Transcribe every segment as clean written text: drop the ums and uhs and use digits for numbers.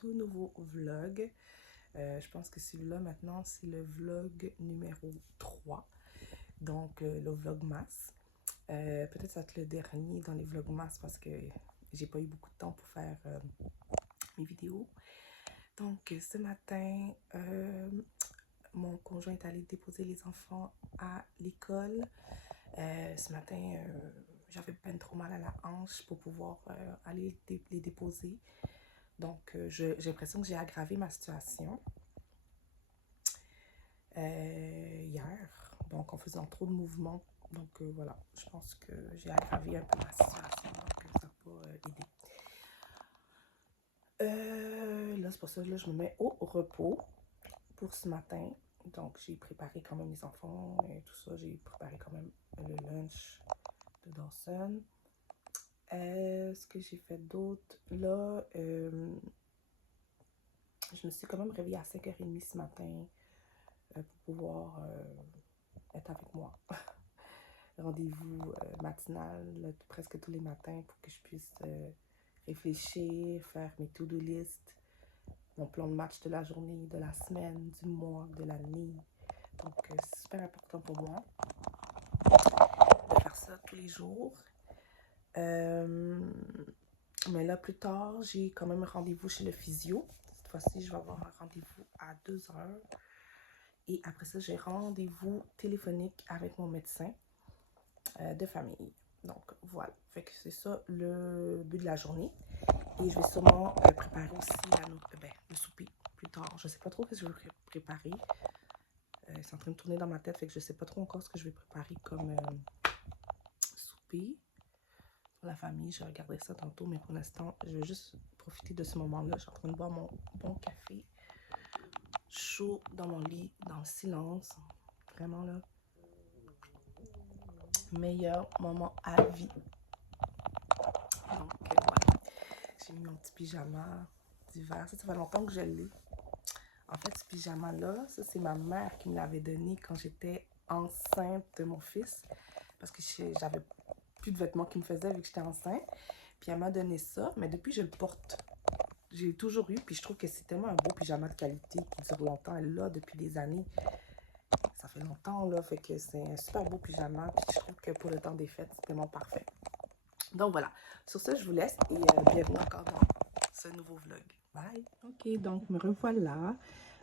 tout nouveau vlog. Je pense que celui-là maintenant c'est le vlog numéro 3. Donc le vlogmas. Peut-être ça va être le dernier dans les vlogmas parce que j'ai pas eu beaucoup de temps pour faire mes vidéos. Donc ce matin, mon conjoint est allé déposer les enfants à l'école. Ce matin, j'avais peine trop mal à la hanche pour pouvoir aller les déposer. Donc, j'ai l'impression que j'ai aggravé ma situation hier. Donc, en faisant trop de mouvements. Donc, voilà, je pense que j'ai aggravé un peu ma situation. Donc, ça n'a pas aidé. Là, c'est pour ça que là, je me mets au repos pour ce matin. Donc, j'ai préparé quand même les enfants et tout ça. J'ai préparé quand même le lunch de Dawson. Ce que j'ai fait d'autre, là, je me suis quand même réveillée à 5h30 ce matin pour pouvoir être avec moi. Rendez-vous matinal là, presque tous les matins pour que je puisse réfléchir, faire mes to-do list, mon plan de match de la journée, de la semaine, du mois, de l'année. Donc, c'est super important pour moi de faire ça tous les jours. Mais là, plus tard, j'ai quand même un rendez-vous chez le physio. Cette fois-ci, je vais avoir un rendez-vous à 2h. Et après ça, j'ai rendez-vous téléphonique avec mon médecin de famille. Donc, voilà. Fait que c'est ça le but de la journée. Et je vais sûrement préparer aussi le souper plus tard. Je sais pas trop ce que je vais préparer. C'est en train de tourner dans ma tête, fait que je sais pas trop encore ce que je vais préparer comme souper. La famille, je regarderai ça tantôt, mais pour l'instant, je vais juste profiter de ce moment-là. Je suis en train de boire mon bon café chaud dans mon lit, dans le silence. Vraiment là, meilleur moment à vie. Donc voilà, j'ai mis mon petit pyjama d'hiver. Ça fait longtemps que je l'ai. En fait, ce pyjama-là, ça c'est ma mère qui me l'avait donné quand j'étais enceinte de mon fils. Parce que j'avais plus de vêtements qui me faisaient vu que j'étais enceinte. Puis elle m'a donné ça, mais depuis je le porte. J'ai toujours eu, puis je trouve que c'est tellement un beau pyjama de qualité qui dure longtemps. Elle l'a depuis des années. Ça fait longtemps, là, fait que c'est un super beau pyjama. Puis je trouve que pour le temps des fêtes, c'est tellement parfait. Donc voilà, sur ce, je vous laisse et bienvenue encore dans ce nouveau vlog. Bye! Ok, donc me revoilà.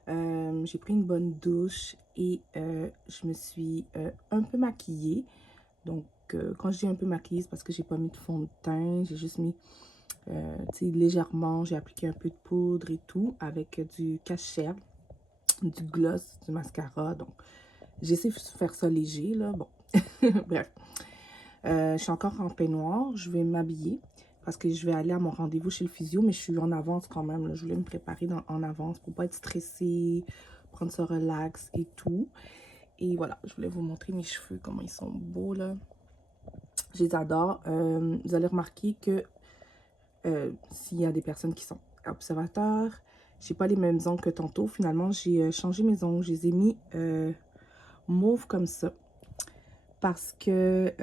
J'ai pris une bonne douche et je me suis un peu maquillée. Donc, quand je dis un peu maquillée, c'est parce que j'ai pas mis de fond de teint. J'ai juste mis, légèrement, j'ai appliqué un peu de poudre et tout avec du cache-cerne, du gloss, du mascara. Donc, j'essaie de faire ça léger, là. Bon, bref. Je suis encore en peignoir. Je vais m'habiller parce que je vais aller à mon rendez-vous chez le physio, mais je suis en avance quand même. Là. Je voulais me préparer en avance pour pas être stressée, prendre ça relax et tout. Et voilà, je voulais vous montrer mes cheveux, comment ils sont beaux, là. Je les adore. Vous allez remarquer que s'il y a des personnes qui sont observateurs, j'ai pas les mêmes ongles que tantôt. Finalement, j'ai changé mes ongles. Je les ai mis mauve comme ça. Parce que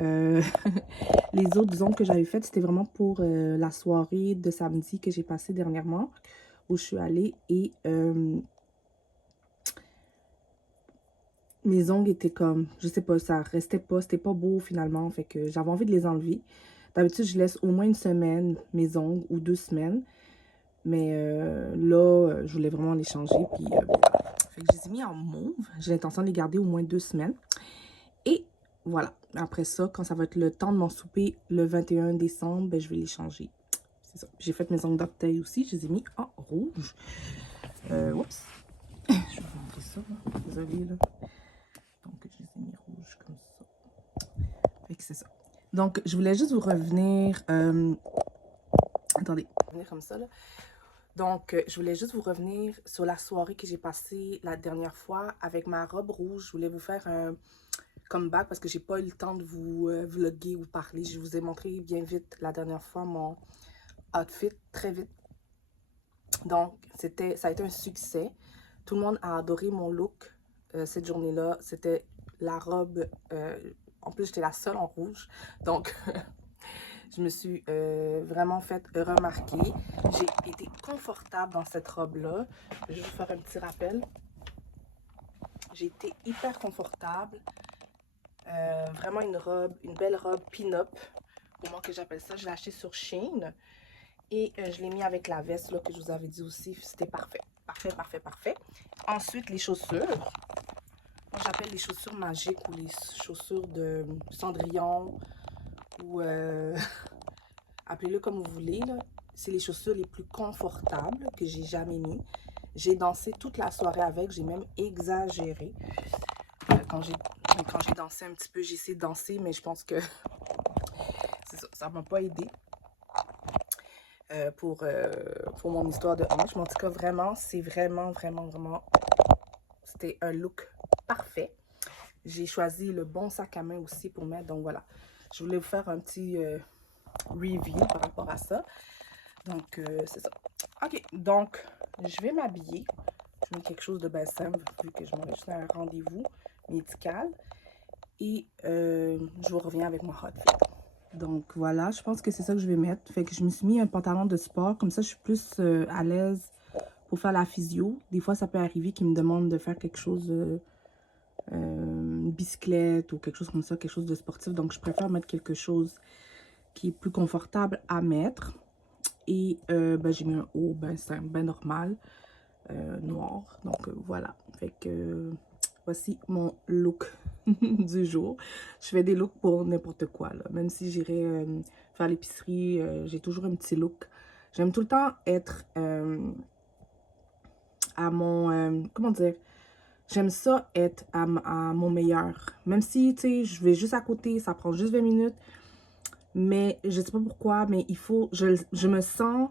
les autres ongles que j'avais faites, c'était vraiment pour la soirée de samedi que j'ai passée dernièrement, où je suis allée et mes ongles étaient comme, je sais pas, ça restait pas, c'était pas beau finalement, fait que j'avais envie de les enlever. D'habitude, je laisse au moins une semaine mes ongles ou 2 semaines, mais là, je voulais vraiment les changer, puis voilà. Fait que je les ai mis en mauve, j'ai l'intention de les garder au moins 2 semaines. Et voilà, après ça, quand ça va être le temps de mon souper, le 21 décembre, ben, je vais les changer. C'est ça. J'ai fait mes ongles d'orteil aussi, je les ai mis en rouge. Oups. Je vais vous montrer ça, là. Désolée, là. Donc, je les ai mis rouges comme ça. Fait que c'est ça. Donc, je voulais juste vous revenir... Attendez. Revenir comme ça, là. Donc, je voulais juste vous revenir sur la soirée que j'ai passée la dernière fois avec ma robe rouge. Je voulais vous faire un comeback parce que j'ai pas eu le temps de vous vlogger ou parler. Je vous ai montré bien vite la dernière fois mon outfit, très vite. Donc, ça a été un succès. Tout le monde a adoré mon look cette journée-là. C'était la robe, en plus j'étais la seule en rouge. Donc, je me suis vraiment fait remarquer. J'ai été confortable dans cette robe-là. Je vais vous faire un petit rappel. J'ai été hyper confortable. Vraiment une belle robe pin-up. Comment que j'appelle ça? Je l'ai acheté sur Shein. Et je l'ai mis avec la veste là, que je vous avais dit aussi. C'était parfait. Parfait, parfait, parfait. Ensuite, les chaussures. Moi, j'appelle les chaussures magiques ou les chaussures de Cendrillon. Ou appelez-le comme vous voulez. C'est les chaussures les plus confortables que j'ai jamais mis. J'ai dansé toute la soirée avec. J'ai même exagéré. Quand j'ai dansé un petit peu, j'ai essayé de danser, mais je pense que ça m'a pas aidé pour mon histoire de hanche. Mais en tout cas, vraiment, c'est vraiment, c'était un look parfait. J'ai choisi le bon sac à main aussi pour mettre. Donc voilà, je voulais vous faire un petit review par rapport à ça. Donc, c'est ça. Ok, donc, je vais m'habiller. Je mets quelque chose de bien simple vu que je m'en vais juste à un rendez-vous médical. Et je vous reviens avec mon outfit. Donc voilà, je pense que c'est ça que je vais mettre. Fait que je me suis mis un pantalon de sport. Comme ça, je suis plus à l'aise pour faire la physio. Des fois, ça peut arriver qu'ils me demandent de faire quelque chose, une bicyclette ou quelque chose comme ça, quelque chose de sportif. Donc, je préfère mettre quelque chose qui est plus confortable à mettre. Et j'ai mis un haut ben simple, ben normal, noir. Donc voilà. Fait que voici mon look du jour. Je fais des looks pour n'importe quoi, là. Même si j'irai faire l'épicerie, j'ai toujours un petit look. J'aime tout le temps être à mon... comment dire? J'aime ça être à mon meilleur. Même si, tu sais, je vais juste à côté, ça prend juste 20 minutes. Mais je sais pas pourquoi, mais il faut... Je me sens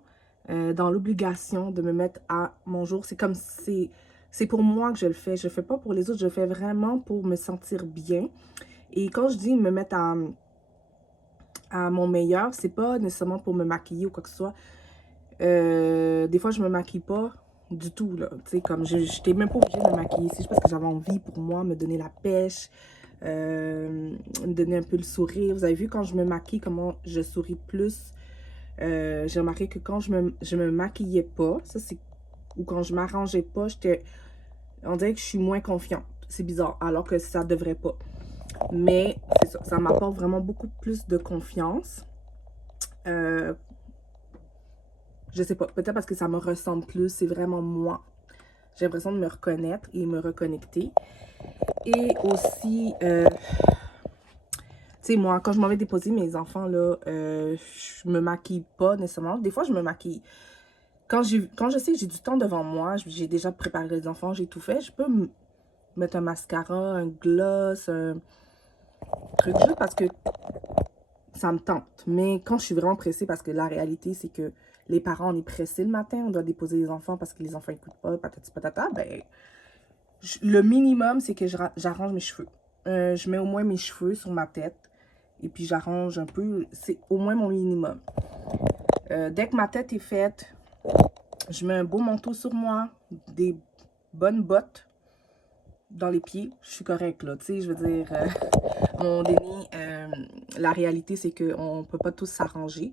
dans l'obligation de me mettre à mon jour. C'est comme si... C'est pour moi que je le fais. Je le fais pas pour les autres. Je le fais vraiment pour me sentir bien. Et quand je dis me mettre à mon meilleur, c'est pas nécessairement pour me maquiller ou quoi que ce soit. Des fois, je me maquille pas du tout, là. Tu sais, comme je n'étais même pas obligée de me maquiller. C'est juste parce que j'avais envie pour moi, me donner la pêche, me donner un peu le sourire. Vous avez vu quand je me maquille, comment je souris plus. J'ai remarqué que quand je me maquillais pas, ça c'est... Ou quand je m'arrangeais pas, on dirait que je suis moins confiante. C'est bizarre, alors que ça devrait pas. Mais c'est ça, ça m'apporte vraiment beaucoup plus de confiance. Je sais pas, peut-être parce que ça me ressemble plus, c'est vraiment moi. J'ai l'impression de me reconnaître et me reconnecter. Et aussi, tu sais, moi, quand je m'en vais déposer mes enfants, là, je me maquille pas nécessairement. Des fois, je me maquille. Quand je sais que j'ai du temps devant moi, j'ai déjà préparé les enfants, j'ai tout fait, je peux mettre un mascara, un gloss, un truc, juste parce que ça me tente. Mais quand je suis vraiment pressée, parce que la réalité, c'est que les parents, on est pressés le matin, on doit déposer les enfants parce que les enfants n'écoutent pas, patati patata, ben, le minimum, c'est que j'arrange mes cheveux. Je mets au moins mes cheveux sur ma tête et puis j'arrange un peu. C'est au moins mon minimum. Dès que ma tête est faite, je mets un beau manteau sur moi, des bonnes bottes dans les pieds. Je suis correcte, là. Tu sais, je veux dire, à un moment donné, la réalité, c'est qu'on ne peut pas tous s'arranger.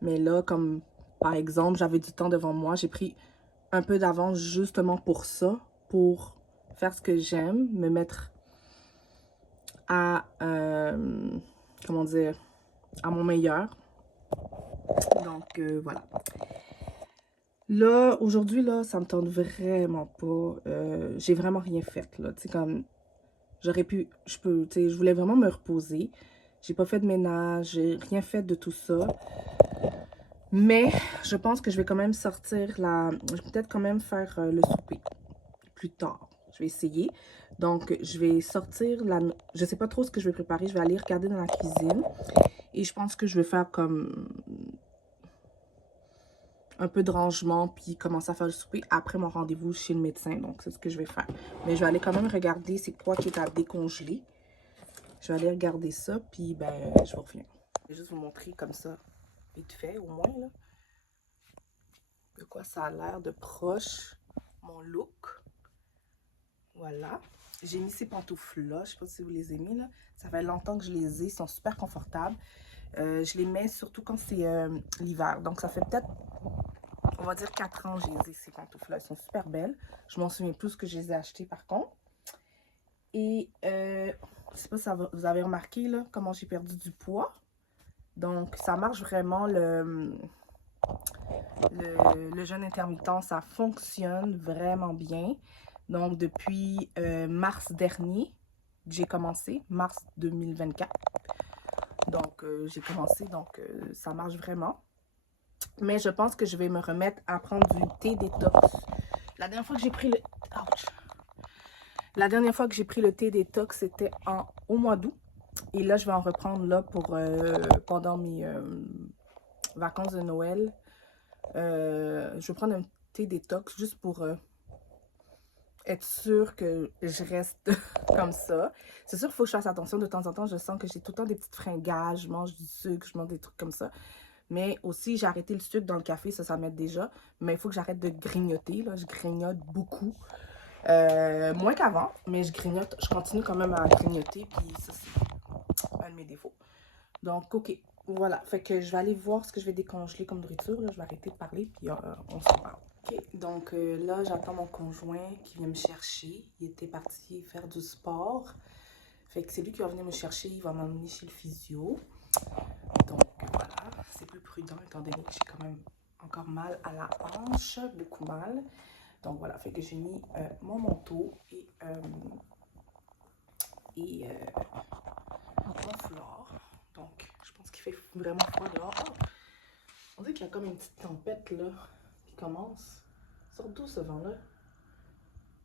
Mais là, comme par exemple, j'avais du temps devant moi, j'ai pris un peu d'avance justement pour ça, pour faire ce que j'aime, me mettre à, comment dire, à mon meilleur. Donc, voilà. Là, aujourd'hui, là, ça me tente vraiment pas. J'ai vraiment rien fait, là. Tu sais, comme, j'aurais pu, tu sais, je voulais vraiment me reposer. J'ai pas fait de ménage, j'ai rien fait de tout ça. Mais, je pense que je vais quand même sortir je vais peut-être quand même faire le souper plus tard. Je vais essayer. Donc, je vais sortir je sais pas trop ce que je vais préparer. Je vais aller regarder dans la cuisine. Et je pense que je vais faire comme un peu de rangement, puis commencer à faire le souper après mon rendez-vous chez le médecin. Donc, c'est ce que je vais faire. Mais je vais aller quand même regarder c'est quoi qui est à décongeler. Je vais aller regarder ça, puis ben, je vous reviens. Je vais juste vous montrer comme ça, vite fait, au moins, là, de quoi ça a l'air de proche, mon look. Voilà. J'ai mis ces pantoufles-là, je sais pas si vous les aimez, là. Ça fait longtemps que je les ai, ils sont super confortables. Je les mets surtout quand c'est l'hiver. Donc, ça fait peut-être on va dire 4 ans, j'ai les ai, ces pantoufles-là. Elles sont super belles. Je m'en souviens plus que je les ai achetées par contre. Et je sais pas si vous avez remarqué là, comment j'ai perdu du poids. Donc, ça marche vraiment le jeûne intermittent. Ça fonctionne vraiment bien. Donc, depuis mars dernier, j'ai commencé, mars 2024. Donc, j'ai commencé, donc ça marche vraiment. Mais je pense que je vais me remettre à prendre du thé détox. La dernière fois que j'ai pris le... Ouch. La dernière fois que j'ai pris le thé détox, c'était au mois d'août. Et là, je vais en reprendre là pour pendant mes vacances de Noël. Je vais prendre un thé détox juste pour être sûre que je reste comme ça. C'est sûr qu'il faut que je fasse attention de temps en temps. Je sens que j'ai tout le temps des petites fringales. Je mange du sucre, je mange des trucs comme ça. Mais aussi, j'ai arrêté le sucre dans le café, ça m'aide déjà. Mais il faut que j'arrête de grignoter. Là. Je grignote beaucoup. Moins qu'avant, mais je grignote. Je continue quand même à grignoter. Puis ça, c'est un de mes défauts. Donc, OK. Voilà. Fait que je vais aller voir ce que je vais décongeler comme nourriture. Là. Je vais arrêter de parler, puis on s'en parle. OK. Donc, là, j'attends mon conjoint qui vient me chercher. Il était parti faire du sport. Fait que c'est lui qui va venir me chercher. Il va m'emmener chez le physio. Donc, voilà. C'est plus prudent, étant donné que j'ai quand même encore mal à la hanche. Beaucoup mal. Donc, voilà. Fait que j'ai mis mon manteau et mon foulard. Donc, je pense qu'il fait vraiment froid dehors. Oh, on dirait qu'il y a comme une petite tempête là qui commence. Sort d'où ce vent-là?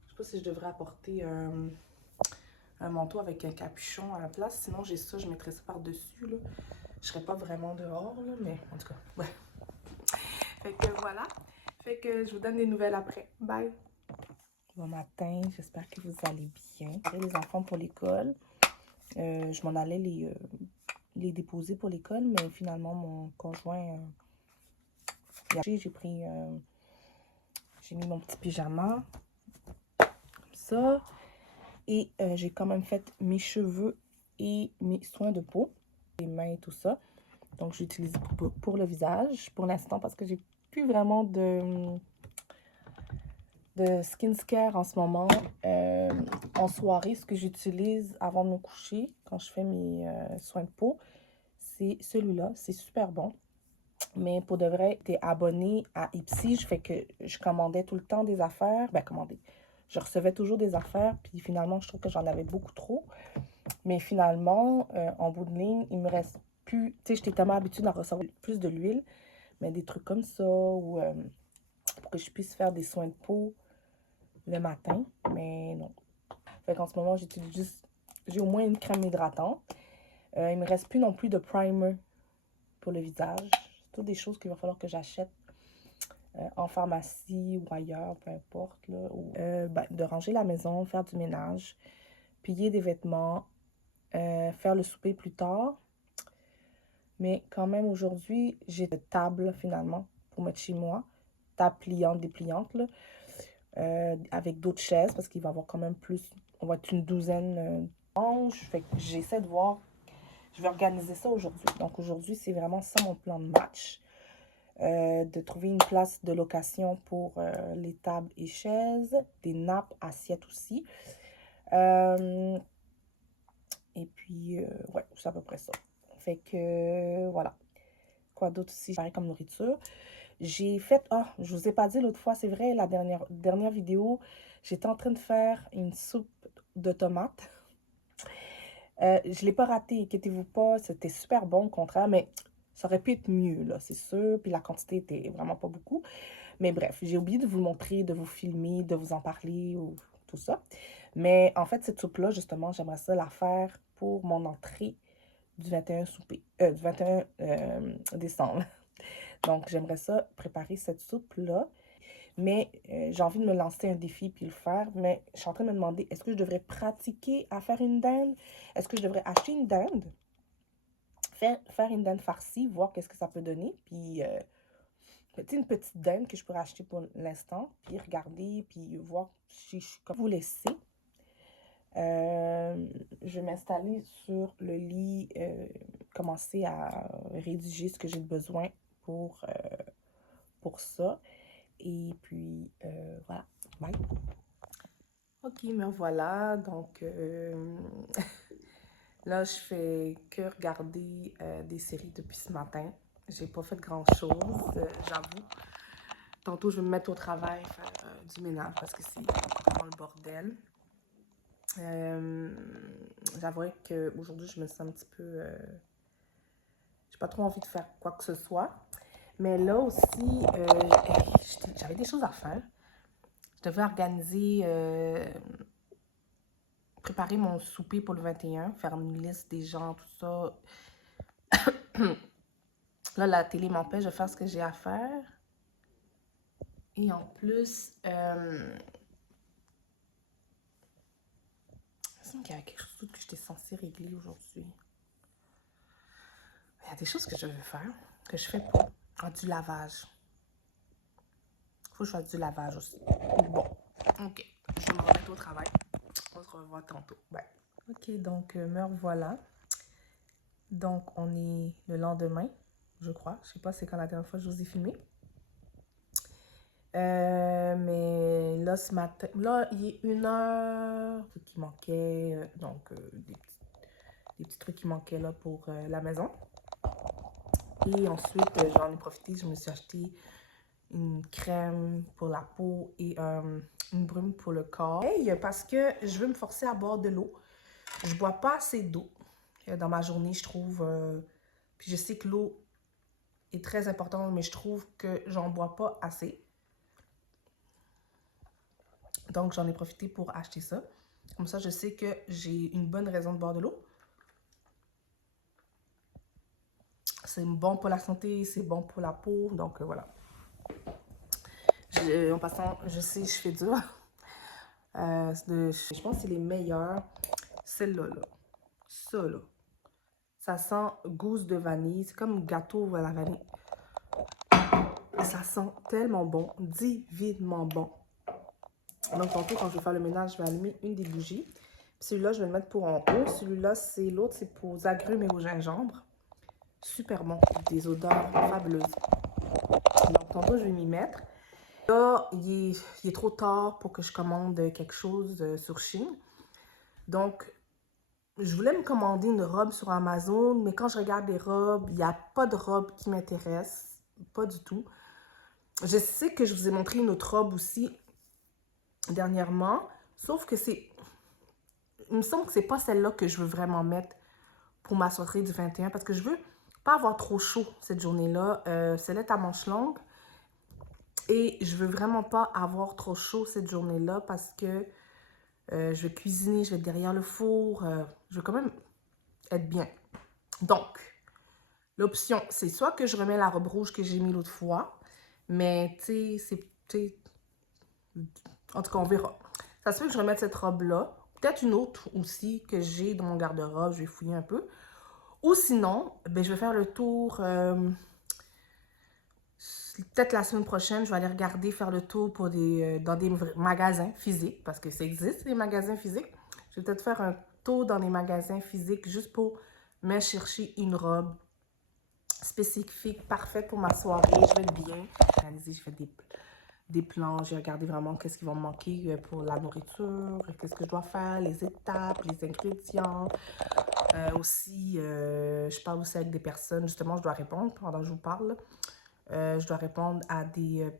Je sais pas si je devrais apporter un manteau avec un capuchon à la place. Sinon, j'ai ça, je mettrais ça par-dessus. Là. Je serais pas vraiment dehors, là, mais en tout cas, ouais. Fait que voilà. Fait que je vous donne des nouvelles après. Bye! Bon matin, j'espère que vous allez bien. Après les enfants pour l'école. Je m'en allais les déposer pour l'école, mais finalement, mon conjoint, j'ai pris, j'ai mis mon petit pyjama, comme ça, et j'ai quand même fait mes cheveux et mes soins de peau, les mains et tout ça. Donc, j'utilise pour le visage, pour l'instant, parce que j'ai plus vraiment de skincare en ce moment. En soirée, ce que j'utilise avant de me coucher, quand je fais mes soins de peau, c'est celui-là. C'est super bon. Mais pour de vrai, t'es abonné à Ipsy, fait que je commandais tout le temps des affaires. Ben, commandé. Je recevais toujours des affaires, puis finalement, je trouve que j'en avais beaucoup trop. Mais finalement, en bout de ligne, il me reste plus... Tu sais, j'étais tellement habituée d'en recevoir plus de l'huile, mais des trucs comme ça, ou pour que je puisse faire des soins de peau le matin, mais non. Fait qu'en ce moment, j'utilise juste... J'ai au moins une crème hydratante. Il me reste plus non plus de primer pour le visage. C'est toutes des choses qu'il va falloir que j'achète en pharmacie ou ailleurs, peu importe. Là, ou, de ranger la maison, faire du ménage, plier des vêtements, faire le souper plus tard. Mais quand même, aujourd'hui, j'ai de table finalement pour mettre chez moi. Table pliante, dépliante, là, avec d'autres chaises parce qu'il va y avoir quand même plus. On va être une douzaine d'anges. Fait que j'essaie de voir. Je vais organiser ça aujourd'hui. Donc aujourd'hui, c'est vraiment ça mon plan de match. De trouver une place de location pour les tables et chaises, des nappes, assiettes aussi. Et puis, ouais, c'est à peu près ça. Fait que, voilà. Quoi d'autre aussi, pareil comme nourriture. J'ai fait, je vous ai pas dit l'autre fois, c'est vrai, la dernière vidéo, j'étais en train de faire une soupe de tomates. Je l'ai pas raté, inquiétez-vous pas, c'était super bon, au contraire, mais ça aurait pu être mieux, là, c'est sûr. Puis la quantité était vraiment pas beaucoup. Mais bref, j'ai oublié de vous le montrer, de vous filmer, de vous en parler, ou tout ça. Mais en fait, cette soupe-là, justement, j'aimerais ça la faire pour mon entrée du 21 du 21 décembre. Donc, j'aimerais ça préparer cette soupe-là. Mais j'ai envie de me lancer un défi puis le faire. Mais je suis en train de me demander, est-ce que je devrais pratiquer à faire une dinde? Est-ce que je devrais acheter une dinde? Faire une dinde farcie, voir qu'est-ce que ça peut donner. Puis, une petite dinde que je pourrais acheter pour l'instant. Puis regarder, puis voir si je suis comme vous laissez. Je vais m'installer sur le lit, commencer à rédiger ce que j'ai besoin pour ça. Et puis, voilà. Bye. Ok, me voilà. Donc, là, je fais que regarder des séries depuis ce matin. J'ai pas fait grand-chose, j'avoue. Tantôt, je vais me mettre au travail, faire du ménage parce que c'est vraiment le bordel. J'avouerais qu'aujourd'hui, je me sens un petit peu... j'ai pas trop envie de faire quoi que ce soit. Mais là aussi, j'avais des choses à faire. Je devais organiser, préparer mon souper pour le 21, faire une liste des gens, tout ça. Là, la télé m'empêche de faire ce que j'ai à faire. Et en plus, il me semble qu'il y avait quelque chose d'autre que j'étais censée régler aujourd'hui. Il y a des choses que je veux faire, que je fais pas. Ah, du lavage. Faut que je fasse du lavage aussi. Bon, ok. Je vais me remettre au travail. On se revoit tantôt. Bye. Ok, donc me revoilà. Donc, on est le lendemain, je crois. Je sais pas c'est quand la dernière fois que je vous ai filmé. Mais là, ce matin, là, il est 1 heure qui manquait. Donc, des petits trucs qui manquaient là pour la maison. Et ensuite, j'en ai profité. Je me suis acheté une crème pour la peau et une brume pour le corps. Hey, parce que je veux me forcer à boire de l'eau. Je bois pas assez d'eau dans ma journée, je trouve. Puis je sais que l'eau est très importante, mais je trouve que j'en bois pas assez. Donc, j'en ai profité pour acheter ça. Comme ça, je sais que j'ai une bonne raison de boire de l'eau. C'est bon pour la santé, c'est bon pour la peau. Donc, voilà. En passant, je sais, je fais dur. Je pense que c'est les meilleurs. Celle-là, là. Ça, là. Ça sent gousse de vanille. C'est comme un gâteau à la vanille. Ça sent tellement bon. Divinement bon. Donc, tantôt, quand je vais faire le ménage, je vais allumer une des bougies. Celui-là, je vais le mettre pour en haut. Celui-là, c'est l'autre, c'est pour aux agrumes et au gingembre. Super bon. Des odeurs fabuleuses. Donc, tantôt, je vais m'y mettre. Là, il est trop tard pour que je commande quelque chose sur Chine. Donc, je voulais me commander une robe sur Amazon, mais quand je regarde les robes, il n'y a pas de robe qui m'intéresse. Pas du tout. Je sais que je vous ai montré une autre robe aussi dernièrement, sauf que c'est... Il me semble que c'est pas celle-là que je veux vraiment mettre pour ma soirée du 21 parce que je veux pas avoir trop chaud cette journée-là. Celle-là est à manches longues et je veux vraiment pas avoir trop chaud cette journée-là parce que je vais cuisiner, je vais être derrière le four. Je veux quand même être bien. Donc, l'option, c'est soit que je remets la robe rouge que j'ai mis l'autre fois, mais tu sais, c'est... En tout cas, on verra. Ça se fait que je remette cette robe-là. Peut-être une autre aussi que j'ai dans mon garde-robe. Je vais fouiller un peu. Ou sinon, ben, je vais faire le tour. Peut-être la semaine prochaine, je vais aller regarder, faire le tour pour dans des magasins physiques. Parce que ça existe, les magasins physiques. Je vais peut-être faire un tour dans les magasins physiques juste pour me chercher une robe spécifique, parfaite pour ma soirée. Je vais être bien. Réaliser, je fais des plans, j'ai regardé vraiment qu'est-ce qui va me manquer pour la nourriture, qu'est-ce que je dois faire, les étapes, les ingrédients. Aussi, je parle aussi avec des personnes, justement, je dois répondre pendant que je vous parle. Je dois répondre à des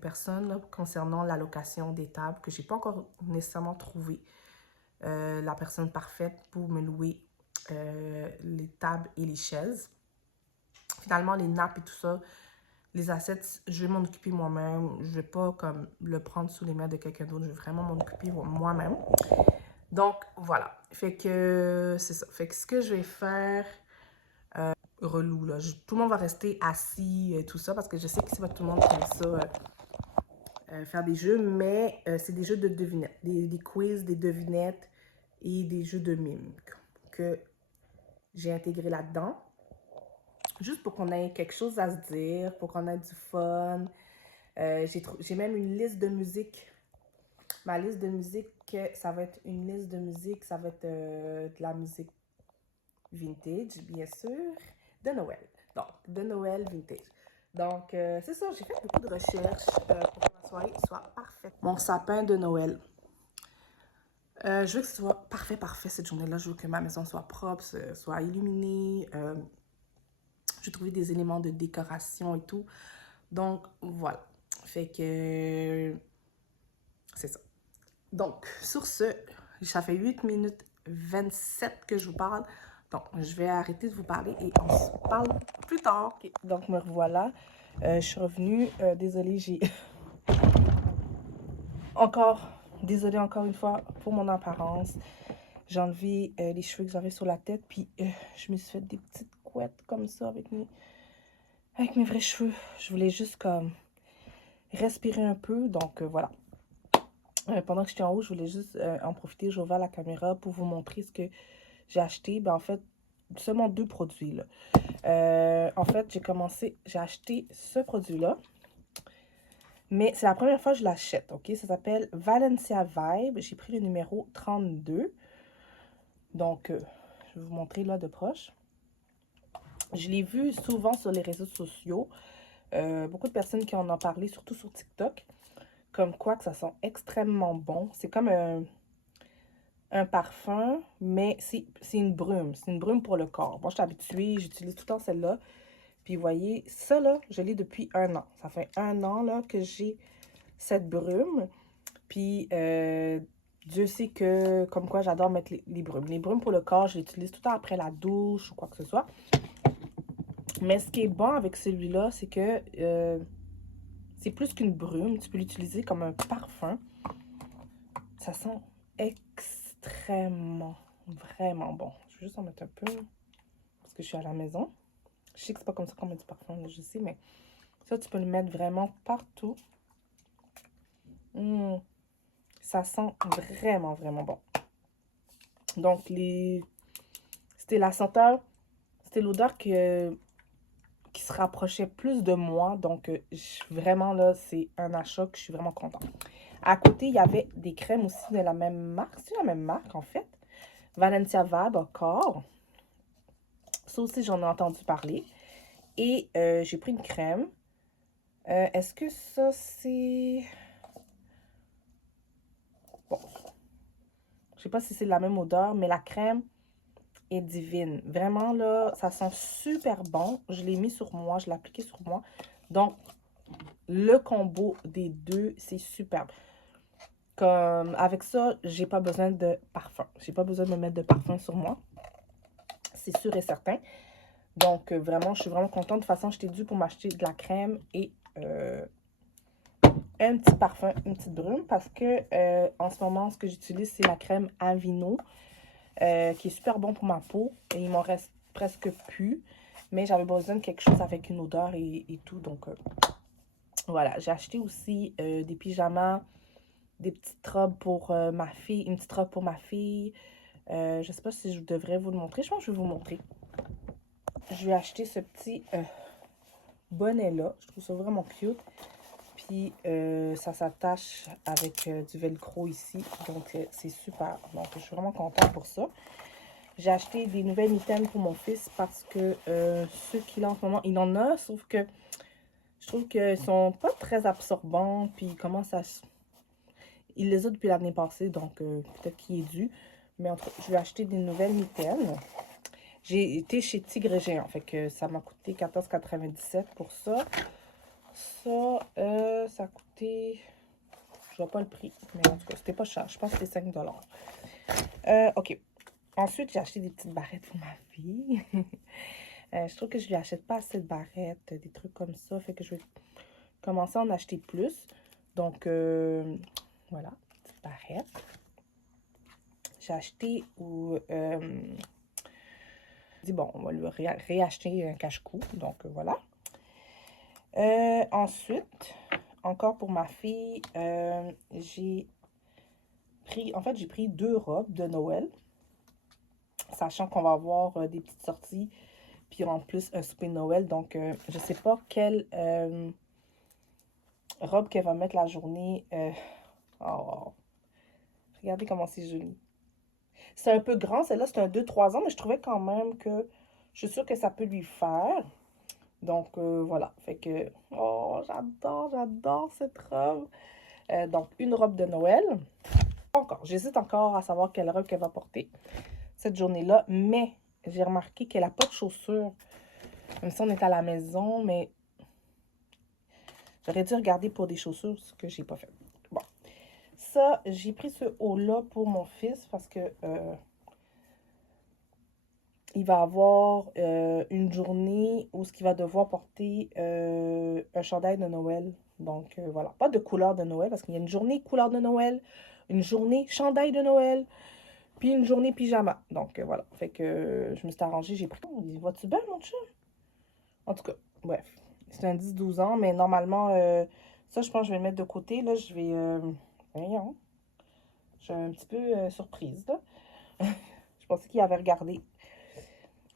personnes là, concernant la location des tables que je n'ai pas encore nécessairement trouvé la personne parfaite pour me louer les tables et les chaises. Finalement, les nappes et tout ça, les assets, je vais m'en occuper moi-même. Je ne vais pas comme le prendre sous les mains de quelqu'un d'autre. Je vais vraiment m'en occuper moi-même. Donc, voilà. Fait que c'est ça. Fait que ce que je vais faire, relou, là. Tout le monde va rester assis et tout ça parce que je sais que c'est pas tout le monde qui aime ça, faire des jeux, mais c'est des jeux de devinettes. Des quiz, des devinettes et des jeux de mimes que j'ai intégré là-dedans. Juste pour qu'on ait quelque chose à se dire, pour qu'on ait du fun. J'ai même une liste de musique. Ma liste de musique, ça va être une liste de musique, ça va être de la musique vintage, bien sûr, de Noël. Donc, de Noël vintage. Donc, c'est ça, j'ai fait beaucoup de recherches pour que ma soirée soit parfaite. Mon sapin de Noël. Je veux que ce soit parfait, parfait cette journée-là. Je veux que ma maison soit propre, soit illuminée. J'ai trouvé des éléments de décoration et tout. Donc, voilà. Fait que c'est ça. Donc, sur ce, ça fait 8 minutes 27 que je vous parle. Donc, je vais arrêter de vous parler et on se parle plus tard. Okay. Donc, me revoilà. Je suis revenue. Désolée, j'ai désolée encore une fois pour mon apparence. J'ai enlevé les cheveux que j'avais sur la tête. Puis, je me suis fait des petites couettes comme ça avec mes vrais cheveux. Je voulais juste comme respirer un peu. Donc, voilà. Pendant que j'étais en haut, je voulais juste en profiter. J'ai ouvert la caméra pour vous montrer ce que j'ai acheté. Ben, en fait, seulement 2 produits, là. En fait, j'ai acheté ce produit-là. Mais c'est la première fois que je l'achète, ok? Ça s'appelle Valencia Vibe. J'ai pris le numéro 32. Donc, je vais vous montrer là de proche. Je l'ai vu souvent sur les réseaux sociaux. Beaucoup de personnes qui en ont parlé, surtout sur TikTok. Comme quoi que ça sent extrêmement bon. C'est comme un parfum, mais c'est une brume. C'est une brume pour le corps. Moi, je suis habituée, j'utilise tout le temps celle-là. Puis, vous voyez, ça, là, je l'ai depuis 1 an. Ça fait 1 an, là, que j'ai cette brume. Puis, Dieu sait que, comme quoi, j'adore mettre les brumes. Les brumes pour le corps, je l'utilise tout le temps après la douche ou quoi que ce soit. Mais ce qui est bon avec celui-là, c'est que c'est plus qu'une brume. Tu peux l'utiliser comme un parfum. Ça sent extrêmement, vraiment bon. Je vais juste en mettre un peu parce que je suis à la maison. Je sais que c'est pas comme ça qu'on met du parfum, je sais, mais ça, tu peux le mettre vraiment partout. Ça sent vraiment, vraiment bon. Donc, c'était la senteur, c'était l'odeur qui se rapprochait plus de moi. Donc, vraiment, là, c'est un achat que je suis vraiment contente. À côté, il y avait des crèmes aussi de la même marque. C'est la même marque, en fait. Valencia Vibe encore. Ça aussi, j'en ai entendu parler. Et j'ai pris une crème. Est-ce que ça, c'est... Bon. Je sais pas si c'est la même odeur, mais la crème est divine. Vraiment, là, ça sent super bon. Je l'ai mis sur moi, je l'ai appliqué sur moi. Donc, le combo des deux, c'est superbe. Comme, avec ça, j'ai pas besoin de parfum. J'ai pas besoin de me mettre de parfum sur moi. C'est sûr et certain. Donc, vraiment, je suis vraiment contente. De toute façon, j'étais due pour m'acheter de la crème et un petit parfum, une petite brume. Parce que, en ce moment, ce que j'utilise, c'est la crème Aveeno. Qui est super bon pour ma peau. Et il m'en reste presque plus. Mais j'avais besoin de quelque chose avec une odeur et tout. Donc, voilà. J'ai acheté aussi des pyjamas, des petites robes pour ma fille. Une petite robe pour ma fille. Je sais pas si je devrais vous le montrer. Je pense que je vais vous montrer. Je vais acheter ce petit bonnet-là. Je trouve ça vraiment cute. Puis, ça s'attache avec du velcro ici. Donc, c'est super. Donc, je suis vraiment contente pour ça. J'ai acheté des nouvelles mitaines pour mon fils parce que ceux qu'il a en ce moment, il en a, sauf que je trouve qu'ils sont pas très absorbants. Puis, il commence à... Il les a depuis l'année passée, donc peut-être qu'il est dû. Mais en tout cas, je vais acheter des nouvelles mitaines. J'ai été chez Tigre Géant, fait que ça m'a coûté 14,97 pour ça. Ça, ça a coûté... Je vois pas le prix, mais en tout cas, c'était pas cher. Je pense que c'était 5 $. OK. Ensuite, j'ai acheté des petites barrettes pour ma fille. Je trouve que je lui achète pas assez de barrettes, des trucs comme ça. Fait que je vais commencer à en acheter plus. Donc, voilà, petite barrette. J'ai acheté dit bon, on va lui réacheter un cache-cou. Donc, voilà. Ensuite, encore pour ma fille, j'ai pris 2 robes de Noël. Sachant qu'on va avoir des petites sorties. Puis en plus, un souper de Noël. Donc, je sais pas quelle robe qu'elle va mettre la journée. Oh, regardez comment c'est joli. C'est un peu grand. Celle-là, c'est un 2-3 ans. Mais je trouvais quand même que... Je suis sûre que ça peut lui faire. Donc, voilà. Fait que, oh, j'adore cette robe. Donc, une robe de Noël. Pas encore. J'hésite encore à savoir quelle robe qu'elle va porter cette journée-là. Mais j'ai remarqué qu'elle n'a pas de chaussures. Même si on est à la maison, mais j'aurais dû regarder pour des chaussures, ce que j'ai pas fait. Bon. Ça, j'ai pris ce haut-là pour mon fils parce que il va avoir une journée où il va devoir porter un chandail de Noël. Donc, voilà. Pas de couleur de Noël, parce qu'il y a une journée couleur de Noël, une journée chandail de Noël, puis une journée pyjama. Donc, voilà. Fait que je me suis arrangée, j'ai pris. Il va-tu bien, mon chat? En tout cas, bref. C'est un 10-12 ans, mais normalement, ça, je pense que je vais le mettre de côté. Là, je vais... voyons. Je suis un petit peu surprise, là. Je pensais qu'il avait regardé.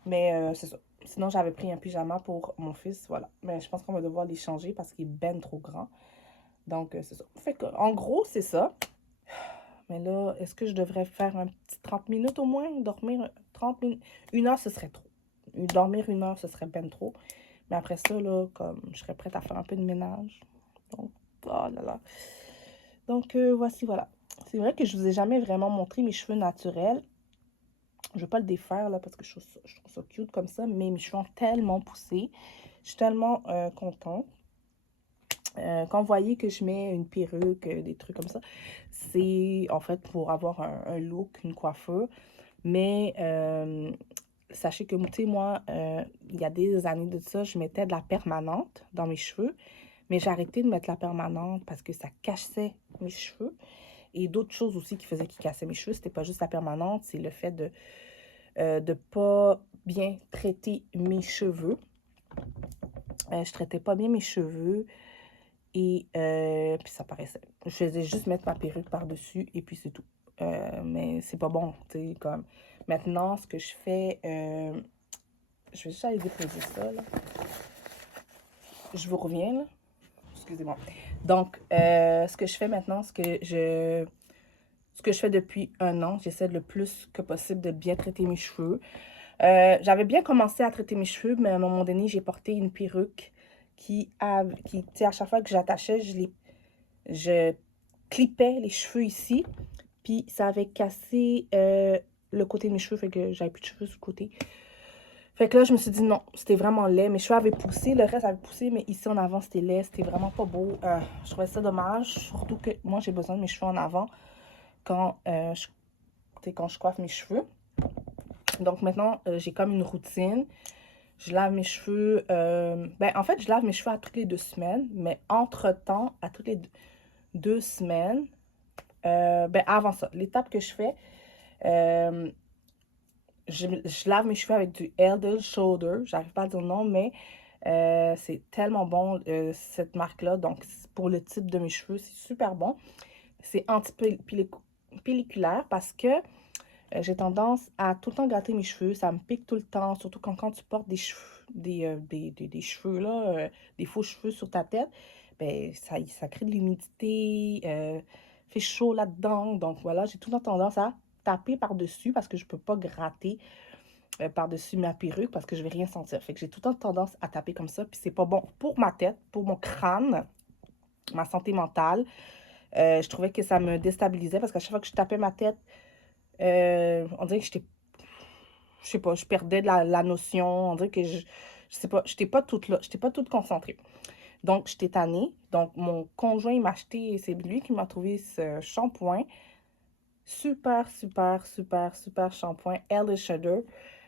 Mais c'est ça. Sinon, j'avais pris un pyjama pour mon fils, voilà. Mais je pense qu'on va devoir les changer parce qu'il est ben trop grand. Donc, c'est ça. Fait que, en gros, c'est ça. Mais là, est-ce que je devrais faire un petit 30 minutes au moins? Dormir 30 minutes? Une heure, ce serait trop. Dormir une heure, ce serait ben trop. Mais après ça, là, comme je serais prête à faire un peu de ménage. Donc, oh là là. Donc, voici, voilà. C'est vrai que je vous ai jamais vraiment montré mes cheveux naturels. Je ne vais pas le défaire là parce que je trouve ça cute comme ça, mais mes cheveux ont tellement poussé. Je suis tellement contente. Quand vous voyez que je mets une perruque, des trucs comme ça, c'est en fait pour avoir un look, une coiffure. Mais sachez que, tu sais, moi, il y a des années de ça, je mettais de la permanente dans mes cheveux. Mais j'ai arrêté de mettre la permanente parce que ça cachait mes cheveux. Et d'autres choses aussi qui faisaient qu'ils cassaient mes cheveux, c'était pas juste la permanente, c'est le fait de pas bien traiter mes cheveux. Je traitais pas bien mes cheveux et puis ça paraissait. Je faisais juste mettre ma perruque par-dessus et puis c'est tout. Mais c'est pas bon, tu sais, comme... Maintenant, ce que je fais... je vais juste aller déposer ça, là. Je vous reviens, là. Excusez-moi. Donc, ce que je fais maintenant, ce que je fais depuis un an, j'essaie le plus que possible de bien traiter mes cheveux. J'avais bien commencé à traiter mes cheveux, mais à un moment donné, j'ai porté une perruque tu sais, à chaque fois que j'attachais, je clippais les cheveux ici, puis ça avait cassé le côté de mes cheveux, fait que j'avais plus de cheveux sur le côté. Fait que là, je me suis dit non, c'était vraiment laid. Mes cheveux avaient poussé, le reste avait poussé, mais ici en avant, c'était laid, c'était vraiment pas beau. Je trouvais ça dommage, surtout que moi, j'ai besoin de mes cheveux en avant quand, quand je coiffe mes cheveux. Donc maintenant, j'ai comme une routine. Je lave mes cheveux, en fait, je lave mes cheveux à toutes les 2 semaines, mais entre-temps, à toutes les 2 semaines, avant ça, l'étape que je fais, je lave mes cheveux avec du Head & Shoulder, j'arrive pas à dire le nom, mais c'est tellement bon, cette marque-là, donc pour le type de mes cheveux, c'est super bon. C'est anti-pelliculaire parce que j'ai tendance à tout le temps gratter mes cheveux. Ça me pique tout le temps, surtout quand tu portes des cheveux, des cheveux, là, des faux cheveux sur ta tête. Ben, ça crée de l'humidité, fait chaud là-dedans. Donc voilà, j'ai tout le temps tendance à taper par-dessus parce que je ne peux pas gratter par-dessus ma perruque parce que je ne vais rien sentir. Fait que j'ai tout le temps tendance à taper comme ça. Puis c'est pas bon pour ma tête, pour mon crâne, ma santé mentale. Je trouvais que ça me déstabilisait parce qu'à chaque fois que je tapais ma tête, on dirait que je sais pas, je perdais de la notion. On dirait que je sais pas, j'étais pas toute là, j'étais pas toute concentrée. Donc, j'étais tannée. Donc, mon conjoint, il m'a acheté, c'est lui qui m'a trouvé ce shampoing. Super, super, super, super shampoing, Head & Shoulder.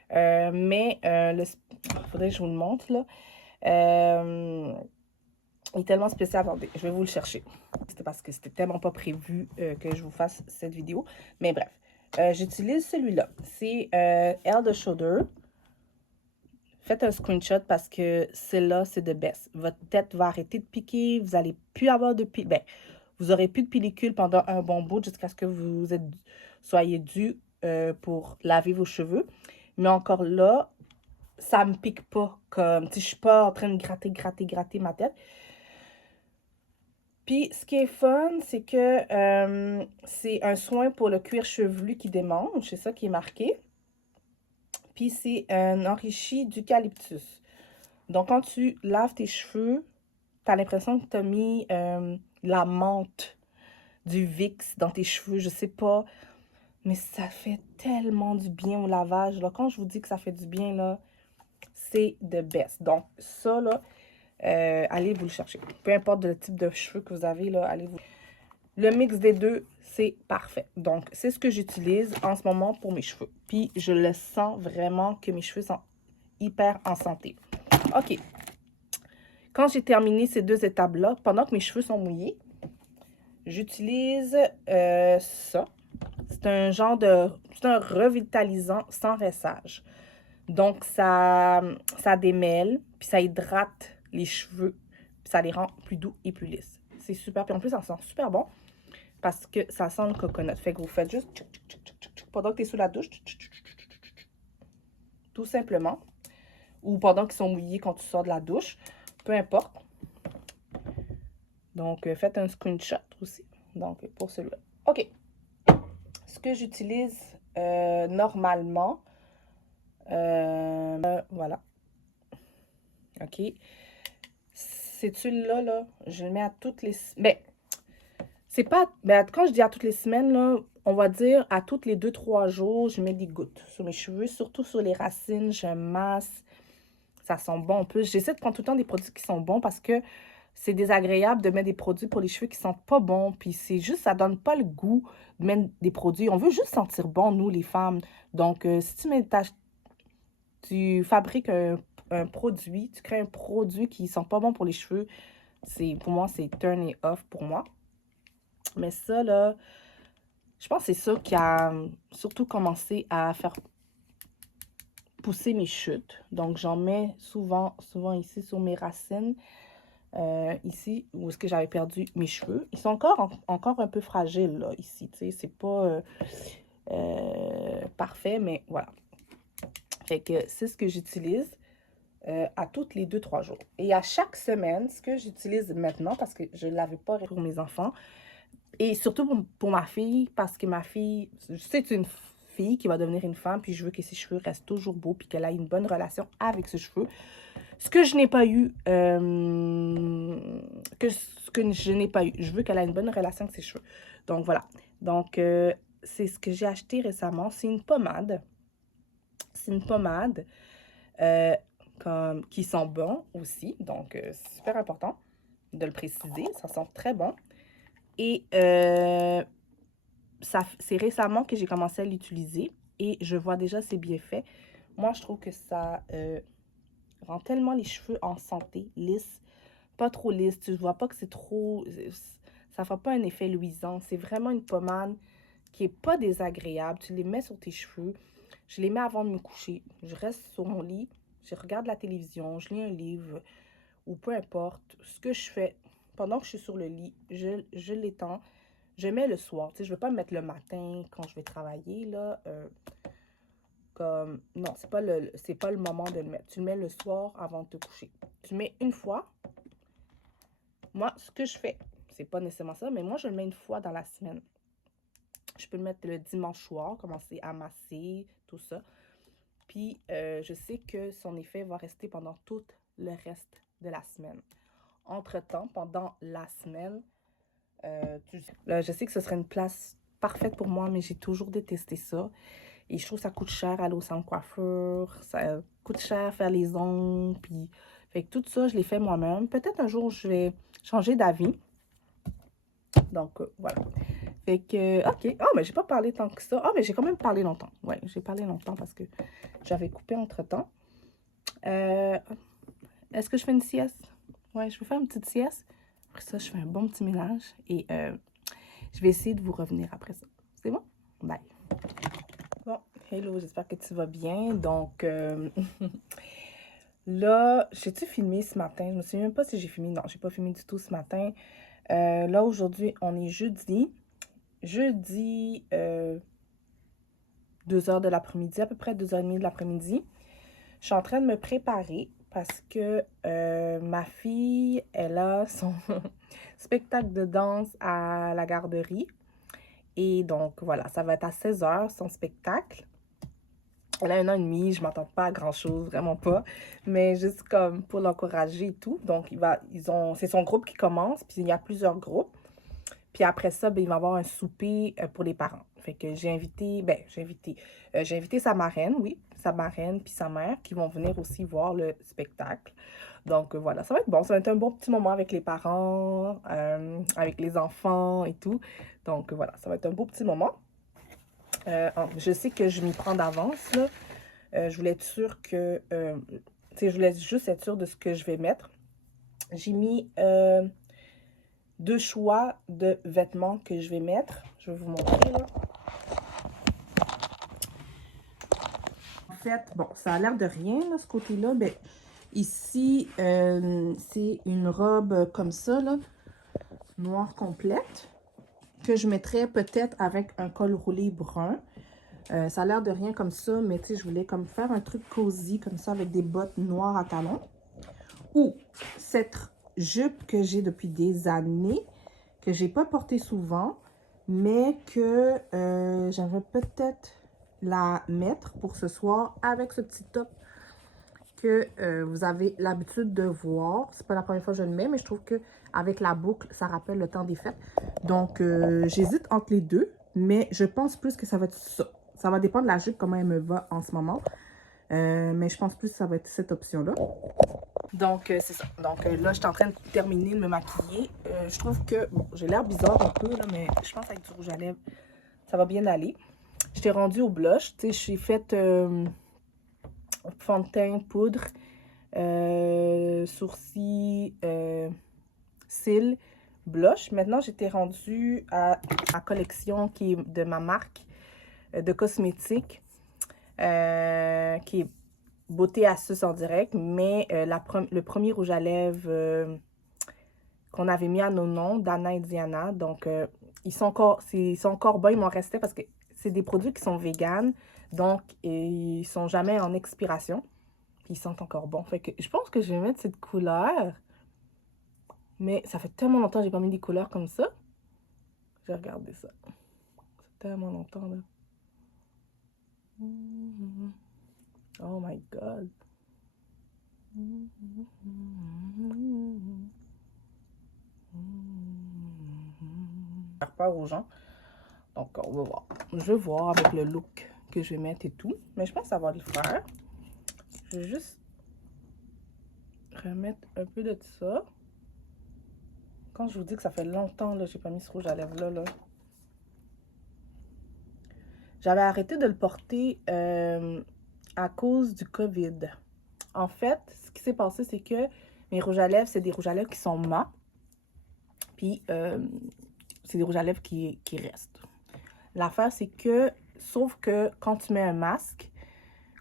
Faudrait que je vous le montre, là. Il est tellement spécial. Attendez, je vais vous le chercher. C'était parce que c'était tellement pas prévu que je vous fasse cette vidéo. Mais bref, j'utilise celui-là. C'est Head & Shoulder. Faites un screenshot parce que celle-là, c'est the best. Votre tête va arrêter de piquer. Vous n'allez plus avoir de pellicule. Ben, vous aurez plus de pellicule pendant un bon bout jusqu'à ce que soyez dû pour laver vos cheveux. Mais encore là, ça me pique pas comme... Tu sais, je suis pas en train de gratter ma tête. Puis, ce qui est fun, c'est que c'est un soin pour le cuir chevelu qui démange. C'est ça qui est marqué. Puis, c'est un enrichi d'eucalyptus. Donc, quand tu laves tes cheveux, tu as l'impression que tu as mis la menthe, du Vicks dans tes cheveux, je sais pas. Mais ça fait tellement du bien au lavage, là. Quand je vous dis que ça fait du bien, là, c'est the best. Donc, ça, là, allez vous le chercher. Peu importe le type de cheveux que vous avez, là, allez vous... Le mix des deux, c'est parfait. Donc, c'est ce que j'utilise en ce moment pour mes cheveux. Puis, je le sens vraiment que mes cheveux sont hyper en santé. OK. Quand j'ai terminé ces deux étapes-là, pendant que mes cheveux sont mouillés, j'utilise ça. C'est un genre de... C'est un revitalisant sans rinçage. Donc, ça démêle, puis ça hydrate les cheveux, puis ça les rend plus doux et plus lisses. C'est super. Puis en plus, ça sent super bon parce que ça sent le coconut. Fait que vous faites juste pendant que tu es sous la douche, tout simplement. Ou pendant qu'ils sont mouillés quand tu sors de la douche. Peu importe. Donc, faites un screenshot aussi. Donc, pour celui-là. OK. Ce que j'utilise normalement, voilà. OK. Cette huile-là, là, je le mets à toutes les... Ben, c'est pas... Ben, quand je dis à toutes les semaines, là, on va dire à toutes les 2-3 jours, je mets des gouttes sur mes cheveux, surtout sur les racines, je masse. Ça sent bon en plus. J'essaie de prendre tout le temps des produits qui sont bons parce que c'est désagréable de mettre des produits pour les cheveux qui sentent pas bons. Puis c'est juste, ça donne pas le goût de mettre des produits. On veut juste sentir bon, nous, les femmes. Donc, si tu fabriques un produit, tu crées un produit qui sent pas bon pour les cheveux, pour moi, c'est turn it off pour moi. Mais ça, là, je pense que c'est ça qui a surtout commencé à faire pousser mes chutes. Donc, j'en mets souvent ici sur mes racines. Ici, où est-ce que j'avais perdu mes cheveux. Ils sont encore un peu fragiles, là, ici. Tu sais, c'est pas parfait, mais voilà. Fait que c'est ce que j'utilise à toutes les 2-3 jours. Et à chaque semaine, ce que j'utilise maintenant, parce que je ne l'avais pas pour mes enfants, et surtout pour ma fille, parce que ma fille, c'est une fille qui va devenir une femme, puis je veux que ses cheveux restent toujours beaux, puis qu'elle ait une bonne relation avec ses cheveux. Ce que je n'ai pas eu, ce que je n'ai pas eu. Je veux qu'elle ait une bonne relation avec ses cheveux. Donc, voilà. Donc, c'est ce que j'ai acheté récemment. C'est une pommade. C'est une pommade qui sent bon aussi. Donc, c'est super important de le préciser. Ça sent très bon. Et c'est récemment que j'ai commencé à l'utiliser. Et je vois déjà ses bienfaits. Moi, je trouve que ça rend tellement les cheveux en santé, lisses. Pas trop lisse, tu vois pas que c'est trop... Ça fait pas un effet luisant. C'est vraiment une pommade qui est pas désagréable. Tu les mets sur tes cheveux. Je les mets avant de me coucher. Je reste sur mon lit, je regarde la télévision, je lis un livre ou peu importe. Ce que je fais pendant que je suis sur le lit, je l'étends. Je mets le soir. Tu sais, je veux pas me mettre le matin quand je vais travailler, là. Comme... Non, c'est pas le moment de le mettre. Tu le mets le soir avant de te coucher. Tu mets une fois. Moi, ce que je fais, c'est pas nécessairement ça, mais moi, je le mets une fois dans la semaine. Je peux le mettre le dimanche soir, commencer à masser, tout ça. Puis, je sais que son effet va rester pendant tout le reste de la semaine. Entre-temps, pendant la semaine, là, je sais que ce serait une place parfaite pour moi, mais j'ai toujours détesté ça. Et je trouve que ça coûte cher aller au centre de coiffure. Ça coûte cher faire les ongles. Puis, fait que tout ça, je l'ai fait moi-même. Peut-être un jour, je vais changer d'avis. Donc, voilà. Fait que, OK. Ah, mais j'ai pas parlé tant que ça. Ah, mais j'ai quand même parlé longtemps. Ouais, j'ai parlé longtemps parce que j'avais coupé entre-temps. Est-ce que je fais une sieste? Ouais, je vais faire une petite sieste. Après ça, je fais un bon petit ménage. Et je vais essayer de vous revenir après ça. C'est bon? Bye. Bon, hello, j'espère que tu vas bien. Donc, là, j'ai-tu filmé ce matin? Je me souviens même pas si j'ai filmé. Non, j'ai pas filmé du tout ce matin. Là, aujourd'hui, on est jeudi. Jeudi, 2h de l'après-midi, à peu près 2h30 de l'après-midi. Je suis en train de me préparer parce que ma fille, elle a son spectacle de danse à la garderie. Et donc, voilà, ça va être à 16h, son spectacle. Elle a 1 an et demi, je m'attends pas à grand-chose, vraiment pas. Mais juste comme pour l'encourager et tout. Donc, c'est son groupe qui commence, puis il y a plusieurs groupes. Puis après ça, ben, il va y avoir un souper pour les parents. Fait que j'ai invité sa marraine, oui, sa marraine puis sa mère qui vont venir aussi voir le spectacle. Donc voilà, ça va être bon, ça va être un bon petit moment avec les parents, avec les enfants et tout. Donc voilà, ça va être un beau petit moment. Je sais que je m'y prends d'avance, là. Je voulais être sûre que, tu sais, je voulais juste être sûre de ce que je vais mettre. J'ai mis 2 choix de vêtements que je vais mettre. Je vais vous montrer, là. En fait, bon, ça a l'air de rien, là, ce côté-là. Mais ici, c'est une robe comme ça, là, noire complète, que je mettrais peut-être avec un col roulé brun. Ça a l'air de rien comme ça, mais tu sais, je voulais comme faire un truc cosy comme ça avec des bottes noires à talons. Ou cette jupe que j'ai depuis des années, que j'ai pas portée souvent, mais que j'aimerais peut-être la mettre pour ce soir avec ce petit top que vous avez l'habitude de voir. C'est pas la première fois que je le mets, mais je trouve que avec la boucle, ça rappelle le temps des fêtes. Donc, j'hésite entre les deux, mais je pense plus que ça va être ça. Ça va dépendre de la jupe, comment elle me va en ce moment. Mais je pense plus que ça va être cette option-là. Donc, c'est ça. Donc, là, je suis en train de terminer de me maquiller. Je trouve que, bon, j'ai l'air bizarre un peu, là, mais je pense qu'avec du rouge à lèvres, ça va bien aller. Je t'ai rendue au blush. Tu sais, j'ai fait fond de teint, poudre, sourcils, cils, blush. Maintenant, j'étais rendue à la collection qui est de ma marque de cosmétiques, qui est Beauté Astuce en direct, mais le premier rouge à lèvres qu'on avait mis à nos noms, Dana et Diana. Donc, ils sont encore bons, il m'en restait parce que c'est des produits qui sont véganes, donc ils sont jamais en expiration. Puis ils sont encore bons. Fait que je pense que je vais mettre cette couleur, mais ça fait tellement longtemps que j'ai pas mis des couleurs comme ça. Je vais regarder ça. C'est tellement longtemps, là. Oh my God. Faire peur aux gens. Donc, on va voir. Je vais voir avec le look que je vais mettre et tout. Mais je pense que ça va le faire. Je vais juste remettre un peu de ça. Quand je vous dis que ça fait longtemps que j'ai pas mis ce rouge à lèvres là. J'avais arrêté de le porter à cause du COVID. En fait, ce qui s'est passé, c'est que mes rouges à lèvres, c'est des rouges à lèvres qui sont mat. Puis, c'est des rouges à lèvres qui restent. L'affaire, c'est que, sauf que quand tu mets un masque,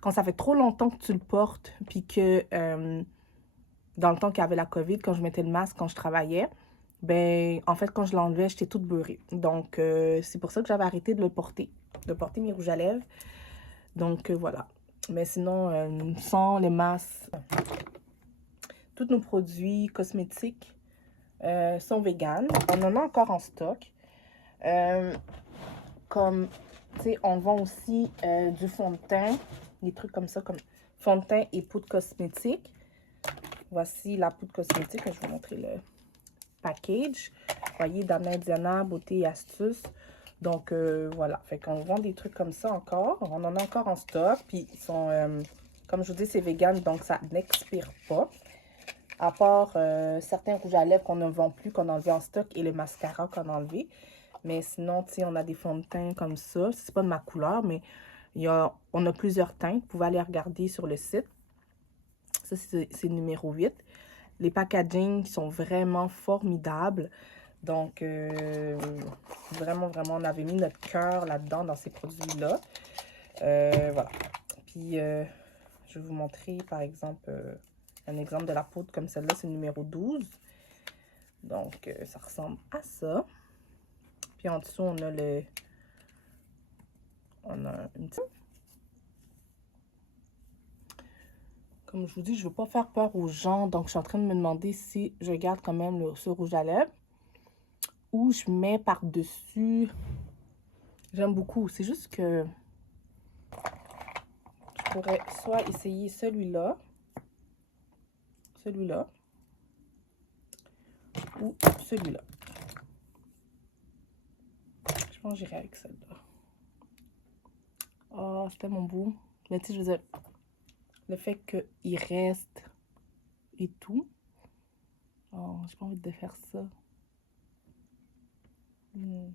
quand ça fait trop longtemps que tu le portes, puis que dans le temps qu'il y avait la COVID, quand je mettais le masque, quand je travaillais, ben, en fait, quand je l'enlevais, j'étais toute beurrée. Donc, c'est pour ça que j'avais arrêté de porter mes rouges à lèvres. Donc, voilà. Mais sinon, sans les masques, tous nos produits cosmétiques sont véganes. On en a encore en stock. Comme, tu sais, on vend aussi du fond de teint, des trucs comme ça, comme fond de teint et poudre cosmétique. Voici la poudre cosmétique. Je vais vous montrer le package. Vous voyez, Dana et Diana, Beauté et Astuce. Donc, voilà. Fait qu'on vend des trucs comme ça encore. On en a encore en stock. Puis, ils sont, comme je vous dis, c'est vegan, donc ça n'expire pas. À part certains rouges à lèvres qu'on ne vend plus, qu'on a enlevé en stock, et le mascara qu'on a enlevé. Mais sinon, tu sais, on a des fonds de teint comme ça. C'est pas de ma couleur, mais on a plusieurs teintes. Vous pouvez aller regarder sur le site. Ça, c'est numéro 8. Les packaging sont vraiment formidables. Donc, vraiment, on avait mis notre cœur là-dedans, dans ces produits-là. Voilà. Puis, je vais vous montrer, par exemple, un exemple de la poudre comme celle-là. C'est le numéro 12. Donc, ça ressemble à ça. Puis, en dessous, on a une petite... Comme je vous dis, je ne veux pas faire peur aux gens. Donc, je suis en train de me demander si je garde quand même ce rouge à lèvres. Ou je mets par-dessus. J'aime beaucoup. C'est juste que je pourrais soit essayer celui-là, ou celui-là. Je pense que j'irai avec celle-là. Oh, c'était mon beau. Mais tu sais, je veux dire, le fait qu'il reste et tout. Oh, j'ai pas envie de faire ça. Non.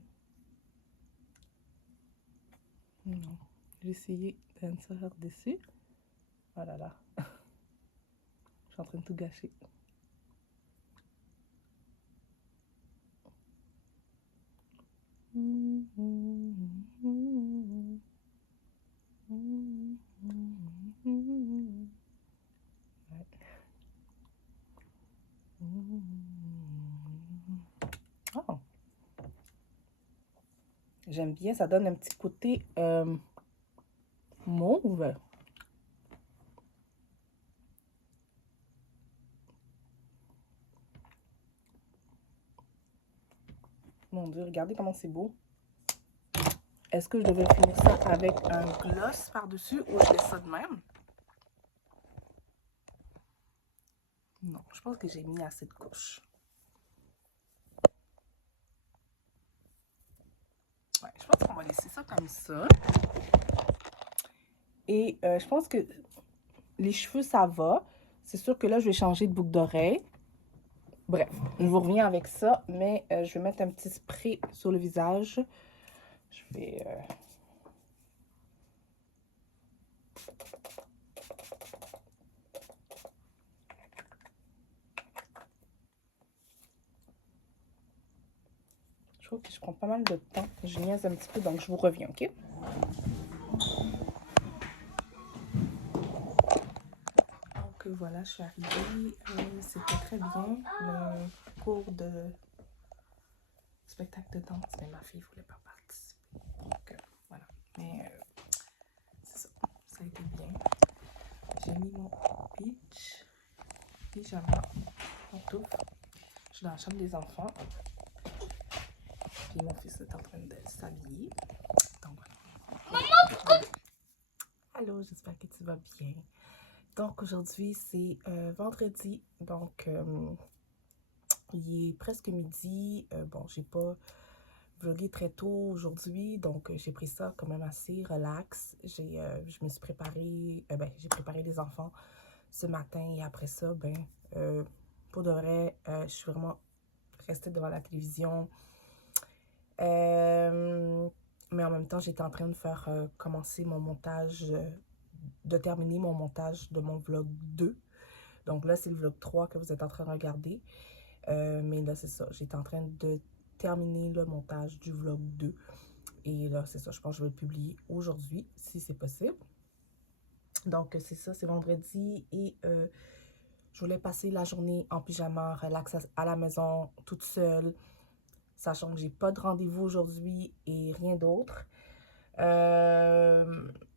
J'ai essayé d'insérer dessus. Oh là là. Je suis en train de tout gâcher. Oh. J'aime bien, ça donne un petit côté mauve. Mon Dieu, regardez comment c'est beau. Est-ce que je devais finir ça avec un gloss par-dessus ou je laisse ça de même? Non, je pense que j'ai mis assez de couches. Ouais, je pense qu'on va laisser ça comme ça. Et je pense que les cheveux, ça va. C'est sûr que là, je vais changer de boucle d'oreille. Bref, je vous reviens avec ça, mais je vais mettre un petit spray sur le visage. Je vais... Je trouve que je prends pas mal de temps. Je niaise un petit peu, donc je vous reviens, ok? Donc voilà, je suis arrivée. C'était très bien. Le cours de spectacle de danse, mais ma fille ne voulait pas participer. Donc voilà. Mais c'est ça. Ça a été bien. J'ai mis mon pyjama, pantoufle. Je suis dans la chambre des enfants. Puis mon fils est en train de s'habiller. Donc voilà. Allô, j'espère que tu vas bien. Donc aujourd'hui, c'est vendredi. Donc il est presque midi. Bon, j'ai pas vlogué très tôt aujourd'hui. Donc j'ai pris ça quand même assez relax. Je me suis préparée. J'ai préparé les enfants ce matin. Et après ça, pour de vrai, je suis vraiment restée devant la télévision. Mais en même temps, j'étais en train de faire commencer mon montage, de terminer mon montage de mon vlog 2. Donc là, c'est le vlog 3 que vous êtes en train de regarder. Mais là, c'est ça. J'étais en train de terminer le montage du vlog 2. Et là, c'est ça. Je pense que je vais le publier aujourd'hui, si c'est possible. Donc, c'est ça. C'est vendredi. Et je voulais passer la journée en pyjama, relax à la maison, toute seule. Sachant que j'ai pas de rendez-vous aujourd'hui et rien d'autre.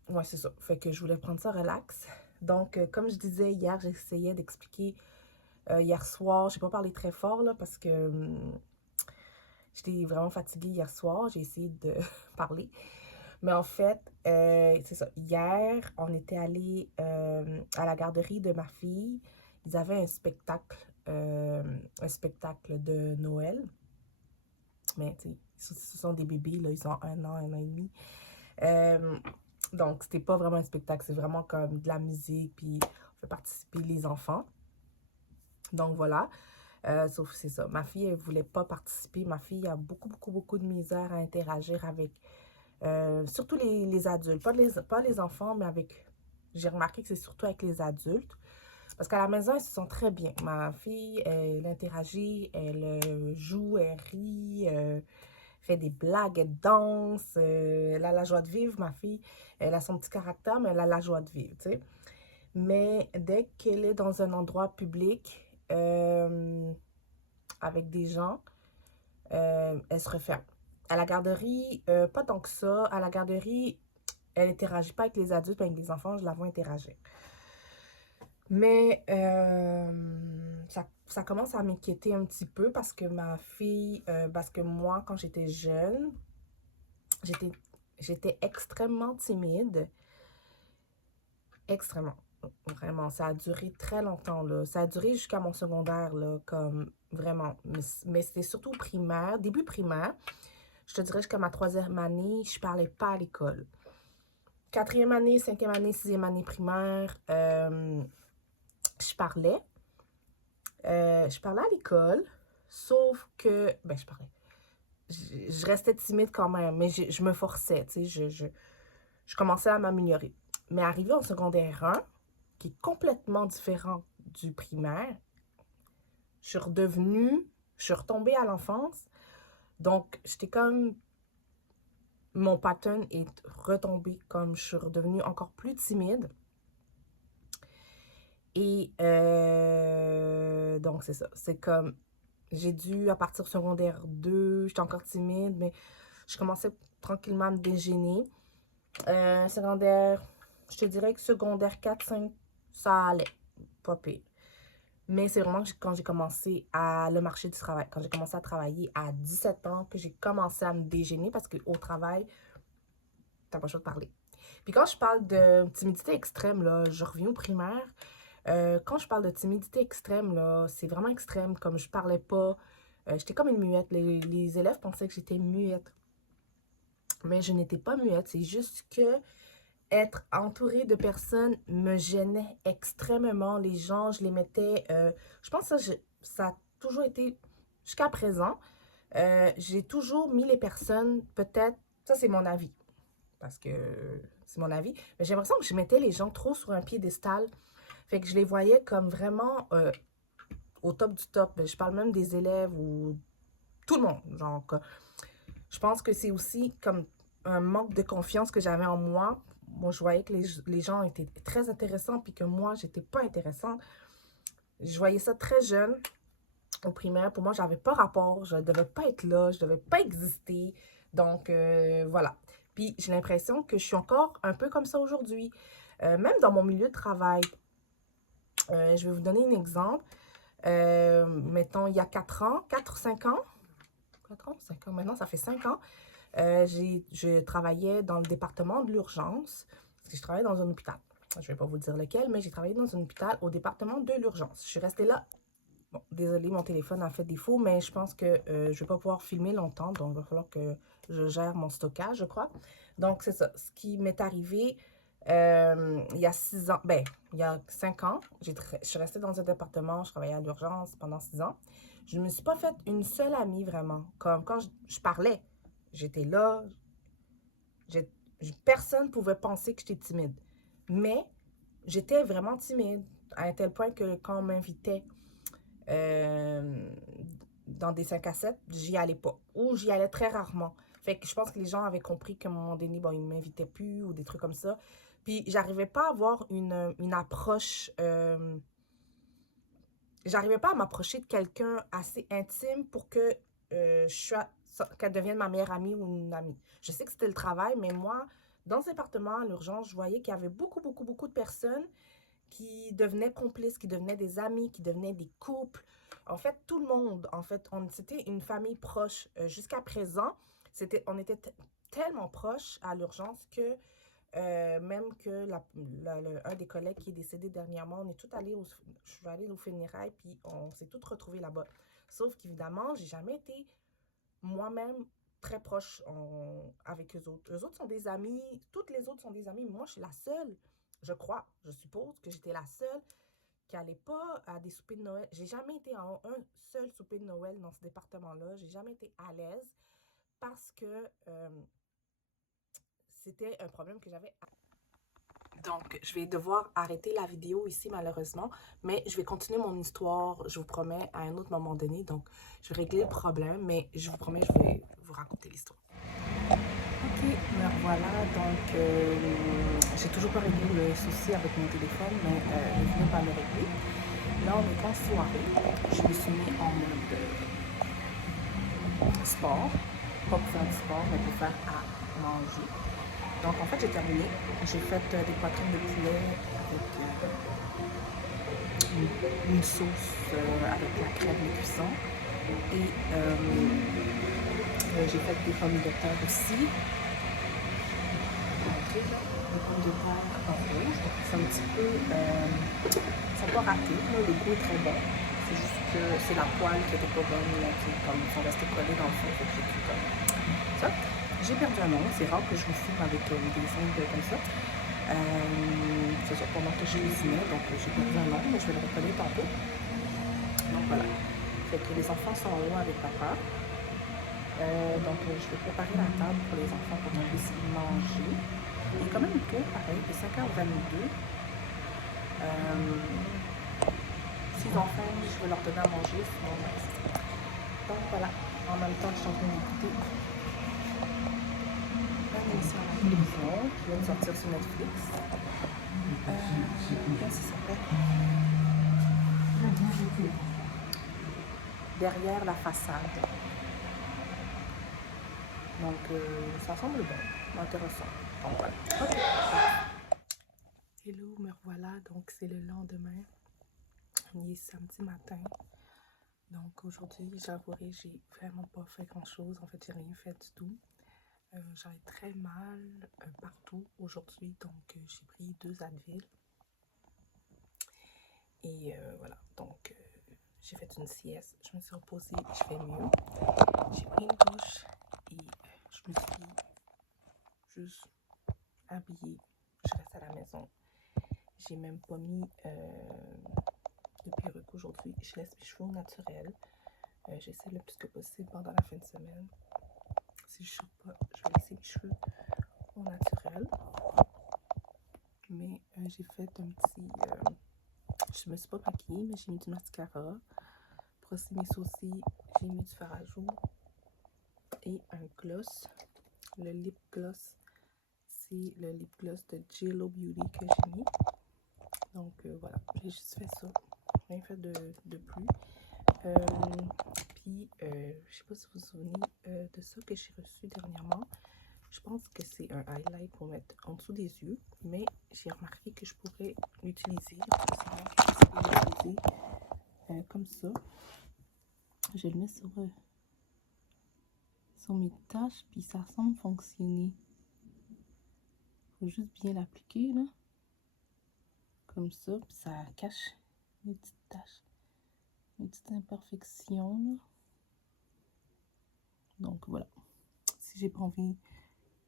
Ouais, c'est ça. Fait que je voulais prendre ça relax. Donc, comme je disais hier, j'essayais d'expliquer hier soir. J'ai pas parlé très fort là parce que j'étais vraiment fatiguée hier soir. J'ai essayé de parler. Mais en fait, c'est ça. Hier, on était allé à la garderie de ma fille. Ils avaient un spectacle de Noël. Mais tu sais, ce sont des bébés, là, ils ont 1 an et demi. Donc, c'était pas vraiment un spectacle, c'est vraiment comme de la musique, puis on fait participer les enfants. Donc, voilà. Sauf c'est ça. Ma fille, elle voulait pas participer. Ma fille a beaucoup de misère à interagir avec, surtout les adultes. Pas les enfants, mais avec... J'ai remarqué que c'est surtout avec les adultes. Parce qu'à la maison, ils se sentent très bien. Ma fille, elle interagit, elle joue, elle rit, fait des blagues, elle danse, elle a la joie de vivre, ma fille. Elle a son petit caractère, mais elle a la joie de vivre, tu sais. Mais dès qu'elle est dans un endroit public, avec des gens, elle se referme. À la garderie, pas tant que ça. À la garderie, elle interagit pas avec les adultes, mais avec les enfants, je la vois interagir. Mais ça commence à m'inquiéter un petit peu parce que ma fille, parce que moi, quand j'étais jeune, j'étais extrêmement timide. extrêmement. Vraiment, ça a duré très longtemps, là. Ça a duré jusqu'à mon secondaire, là, comme vraiment. Mais c'était surtout primaire, début primaire. Je te dirais jusqu'à ma 3e année, je parlais pas à l'école. 4e année, 5e année, 6e année primaire, je parlais. Je parlais à l'école, sauf que, ben je parlais. Je restais timide quand même, mais je me forçais, tu sais, je commençais à m'améliorer. Mais arrivé en secondaire 1, qui est complètement différent du primaire, je suis retombée à l'enfance. Donc, j'étais comme, mon pattern est retombé, comme je suis redevenue encore plus timide. Et donc, c'est ça. C'est comme, j'ai dû, à partir du secondaire 2, j'étais encore timide, mais je commençais tranquillement à me dégêner. Secondaire, je te dirais que secondaire 4, 5, ça allait, pas pire. Mais c'est vraiment quand j'ai commencé le marché du travail, quand j'ai commencé à travailler à 17 ans, que j'ai commencé à me dégêner parce qu'au travail, t'as pas le choix de parler. Puis quand je parle de timidité extrême, là, je reviens au primaire. Quand je parle de timidité extrême, là, c'est vraiment extrême, comme je parlais pas. J'étais comme une muette. Les élèves pensaient que j'étais muette. Mais je n'étais pas muette. C'est juste que être entourée de personnes me gênait extrêmement. Les gens, je les mettais... je pense que ça a toujours été... Jusqu'à présent, j'ai toujours mis les personnes, peut-être... Ça, c'est mon avis. Parce que c'est mon avis. Mais j'ai l'impression que je mettais les gens trop sur un piédestal. Fait que je les voyais comme vraiment au top du top. Je parle même des élèves ou tout le monde. Genre, je pense que c'est aussi comme un manque de confiance que j'avais en moi. Moi, je voyais que les gens étaient très intéressants puis que moi, j'étais pas intéressante. Je voyais ça très jeune au primaire. Pour moi, j'avais pas rapport. Je devais pas être là. Je devais pas exister. Donc, voilà. Puis, j'ai l'impression que je suis encore un peu comme ça aujourd'hui. Même dans mon milieu de travail. Je vais vous donner un exemple. Mettons, il y a 4 ans, 4 ou 5 ans. 4 ans, 5 ans, maintenant, ça fait 5 ans. Je travaillais dans le département de l'urgence. Parce que je travaillais dans un hôpital. Je ne vais pas vous dire lequel, mais j'ai travaillé dans un hôpital au département de l'urgence. Je suis restée là. Bon, désolée, mon téléphone a fait défaut, mais je pense que je ne vais pas pouvoir filmer longtemps. Donc, il va falloir que je gère mon stockage, je crois. Donc, c'est ça. Ce qui m'est arrivé il y a 6 ans, ben, il y a 5 ans, je suis restée dans un département, je travaillais à l'urgence pendant 6 ans. Je ne me suis pas faite une seule amie vraiment. Comme quand je parlais, j'étais là, personne ne pouvait penser que j'étais timide. Mais j'étais vraiment timide, à un tel point que quand on m'invitait dans des 5 à 7, j'y allais pas. Ou j'y allais très rarement. Fait que je pense que les gens avaient compris qu'à un moment donné, bon, ils ne m'invitaient plus ou des trucs comme ça. Puis, j'arrivais pas à avoir une approche... j'arrivais pas à m'approcher de quelqu'un assez intime pour que qu'elle devienne ma meilleure amie ou une amie. Je sais que c'était le travail, mais moi, dans ce département, à l'urgence, je voyais qu'il y avait beaucoup, beaucoup, beaucoup de personnes qui devenaient complices, qui devenaient des amis, qui devenaient des couples. En fait, tout le monde, en fait, c'était une famille proche. Jusqu'à présent, on était tellement proches à l'urgence que même que un des collègues qui est décédé dernièrement, je suis allée au funérailles, puis on s'est tous retrouvés là-bas. Sauf qu'évidemment, j'ai jamais été moi-même très proche avec eux autres. Eux autres sont des amis, toutes les autres sont des amis, mais moi, je suis la seule, je suppose que j'étais la seule qui n'allait pas à des soupers de Noël. J'ai jamais été à un seul souper de Noël dans ce département-là. J'ai jamais été à l'aise parce que c'était un problème que j'avais. Donc, je vais devoir arrêter la vidéo ici, malheureusement, mais je vais continuer mon histoire, je vous promets, à un autre moment donné. Donc, je vais régler le problème, mais je vous promets, je vais vous raconter l'histoire. Ok, me revoilà. Donc, j'ai toujours pas réglé le souci avec mon téléphone, mais je finis par le régler. Là, on est en soirée. Je me suis mis en mode sport. Pas pour faire du sport, mais pour faire à manger. Donc, en fait, j'ai terminé. J'ai fait des poitrines de poulet avec une sauce avec la crème de cuisson. Et j'ai fait des pommes de terre aussi. montrer là, les pommes de terre en rouge. Donc c'est un petit peu, ça n'a pas raté, là, le goût est très bon. C'est juste que c'est la poêle qui était pas bonne, là, comme ils sont restés collés dans le fond, donc j'ai pris comme ça. J'ai perdu un ongle, c'est rare que je me filme avec des ongles comme ça. C'est ça, pendant que je cuisinais, donc j'ai perdu un ongle, mais je vais le recoller tantôt. Donc voilà. Fait que les enfants sont en haut avec papa. Donc je vais préparer la table pour les enfants pour qu'ils puissent manger. Il est quand même tôt, pareil, il est 5h22. S'ils ont faim, je vais leur donner à manger, sinon donc voilà, en même temps je suis en train d'écouter une émission à la télévision qui vient de sortir sur Netflix. Comment ça s'appelle? Derrière la façade. Donc ça semble bon, intéressant. Donc voilà. Okay. Hello, me revoilà, donc c'est le lendemain. Il est samedi matin. Donc aujourd'hui, j'avouerai, j'ai vraiment pas fait grand chose. En fait, j'ai rien fait du tout. J'avais très mal partout aujourd'hui, donc j'ai pris 2 Advil. Et voilà, donc j'ai fait une sieste, je me suis reposée, je vais mieux. J'ai pris une douche et je me suis juste habillée. Je reste à la maison. J'ai même pas mis de perruque aujourd'hui. Je laisse mes cheveux au naturel. J'essaie le plus que possible pendant la fin de semaine. Si je ne pas, je vais laisser mes cheveux au naturel. Mais j'ai fait un petit... je me suis pas maquillée, mais j'ai mis du mascara. Brosser mes sourcils, j'ai mis du fard à joues et un gloss. Le lip gloss, c'est le lip gloss de JLo Beauty que j'ai mis. Donc voilà, j'ai juste fait ça. Rien fait de plus. Puis, je sais pas si vous vous souvenez de ça que j'ai reçu dernièrement. Je pense que c'est un highlight pour mettre en dessous des yeux, mais j'ai remarqué que je pourrais l'utiliser. Comme ça. Je le mets sur mes taches, puis ça semble fonctionner. Faut juste bien l'appliquer là, comme ça, puis ça cache les petites taches, les petites imperfections là. Donc voilà. Si j'ai pas envie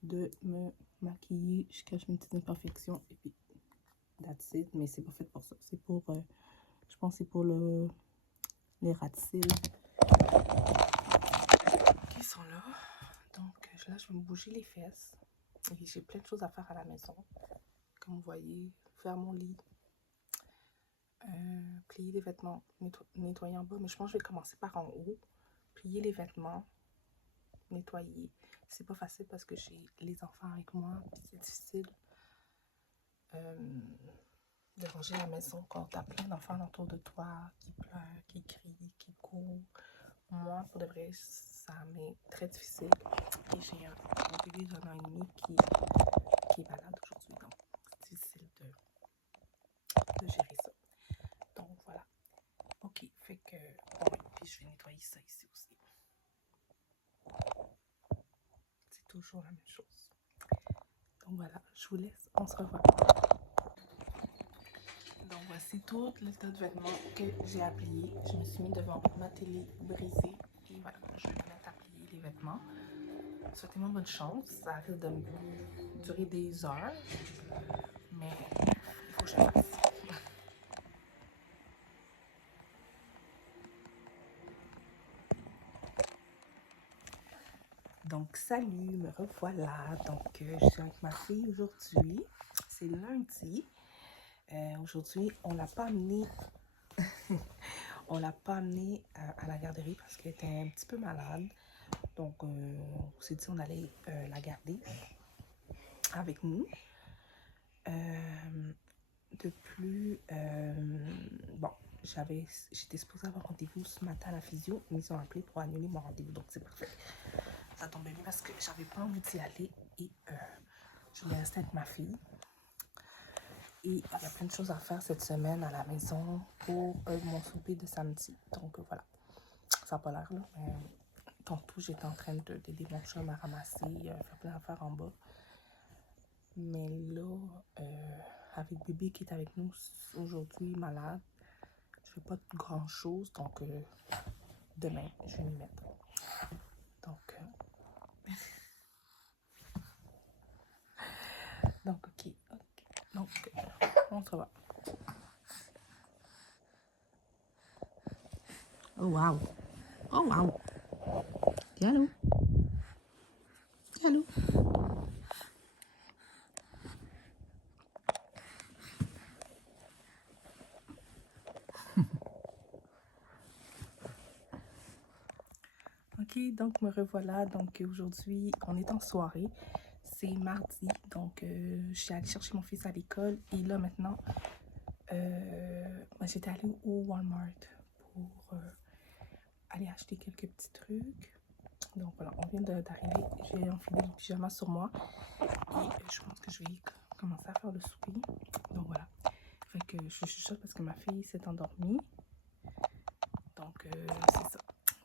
de me maquiller, je cache mes petites imperfections et puis that's it. Mais c'est pas fait pour ça. C'est pour, je pense, c'est pour les ras de cils qui sont là. Donc là, je vais me bouger les fesses. Et j'ai plein de choses à faire à la maison. Comme vous voyez, faire mon lit, plier les vêtements, nettoyer en bas. Mais je pense que je vais commencer par en haut. Plier les vêtements, nettoyer. C'est pas facile parce que j'ai les enfants avec moi. C'est difficile de ranger la maison quand t'as plein d'enfants autour de toi qui pleurent, qui crient, qui courent. Moi, pour de vrai, ça m'est très difficile. Et j'ai un bébé d'un an et demi qui est malade aujourd'hui. Donc, c'est difficile de gérer ça. Donc, voilà. Ok, fait que... Bon, puis je vais nettoyer ça ici aussi. C'est toujours la même chose. Donc, voilà. Je vous laisse. On se revoit. Donc, voici tout le tas de vêtements que j'ai à plier. Je me suis mis devant ma télé brisée. Et voilà, je vais me mettre à plier les vêtements. Souhaitez-moi bonne chance. Ça risque de durer des heures. Mais il faut que je fasse. Donc, salut, me revoilà. Donc, je suis avec ma fille aujourd'hui. C'est lundi. Aujourd'hui, on l'a pas amenée... on l'a pas amenée à la garderie parce qu'elle était un petit peu malade. Donc, on s'est dit on allait la garder avec nous. De plus, bon, j'étais supposée avoir rendez-vous ce matin à la physio, mais ils ont appelé pour annuler mon rendez-vous, donc c'est parfait. Ça tombait bien parce que j'avais pas envie d'y aller et je voulais rester avec ma fille. Et il y a plein de choses à faire cette semaine à la maison pour mon souper de samedi. Donc voilà, ça n'a pas l'air là, mais tantôt j'étais en train d'aider mon chum à ramasser, faire plein d'affaires en bas. Mais là, avec bébé qui est avec nous aujourd'hui, malade, je fais pas grand chose. Donc, demain, je vais m'y mettre. Donc, ok. Donc, on se revoit. Oh, wow. Oh, wow. Allô? Allô? Ok, donc me revoilà. Donc aujourd'hui, on est en soirée. C'est mardi, donc je suis allée chercher mon fils à l'école. Et là maintenant, j'étais allée au Walmart pour aller acheter quelques petits trucs. Donc voilà, on vient d'arriver. J'ai enfilé le pyjama sur moi. Et je pense que je vais commencer à faire le souper. Donc voilà. Fait que je chuchote parce que ma fille s'est endormie. Donc c'est ça.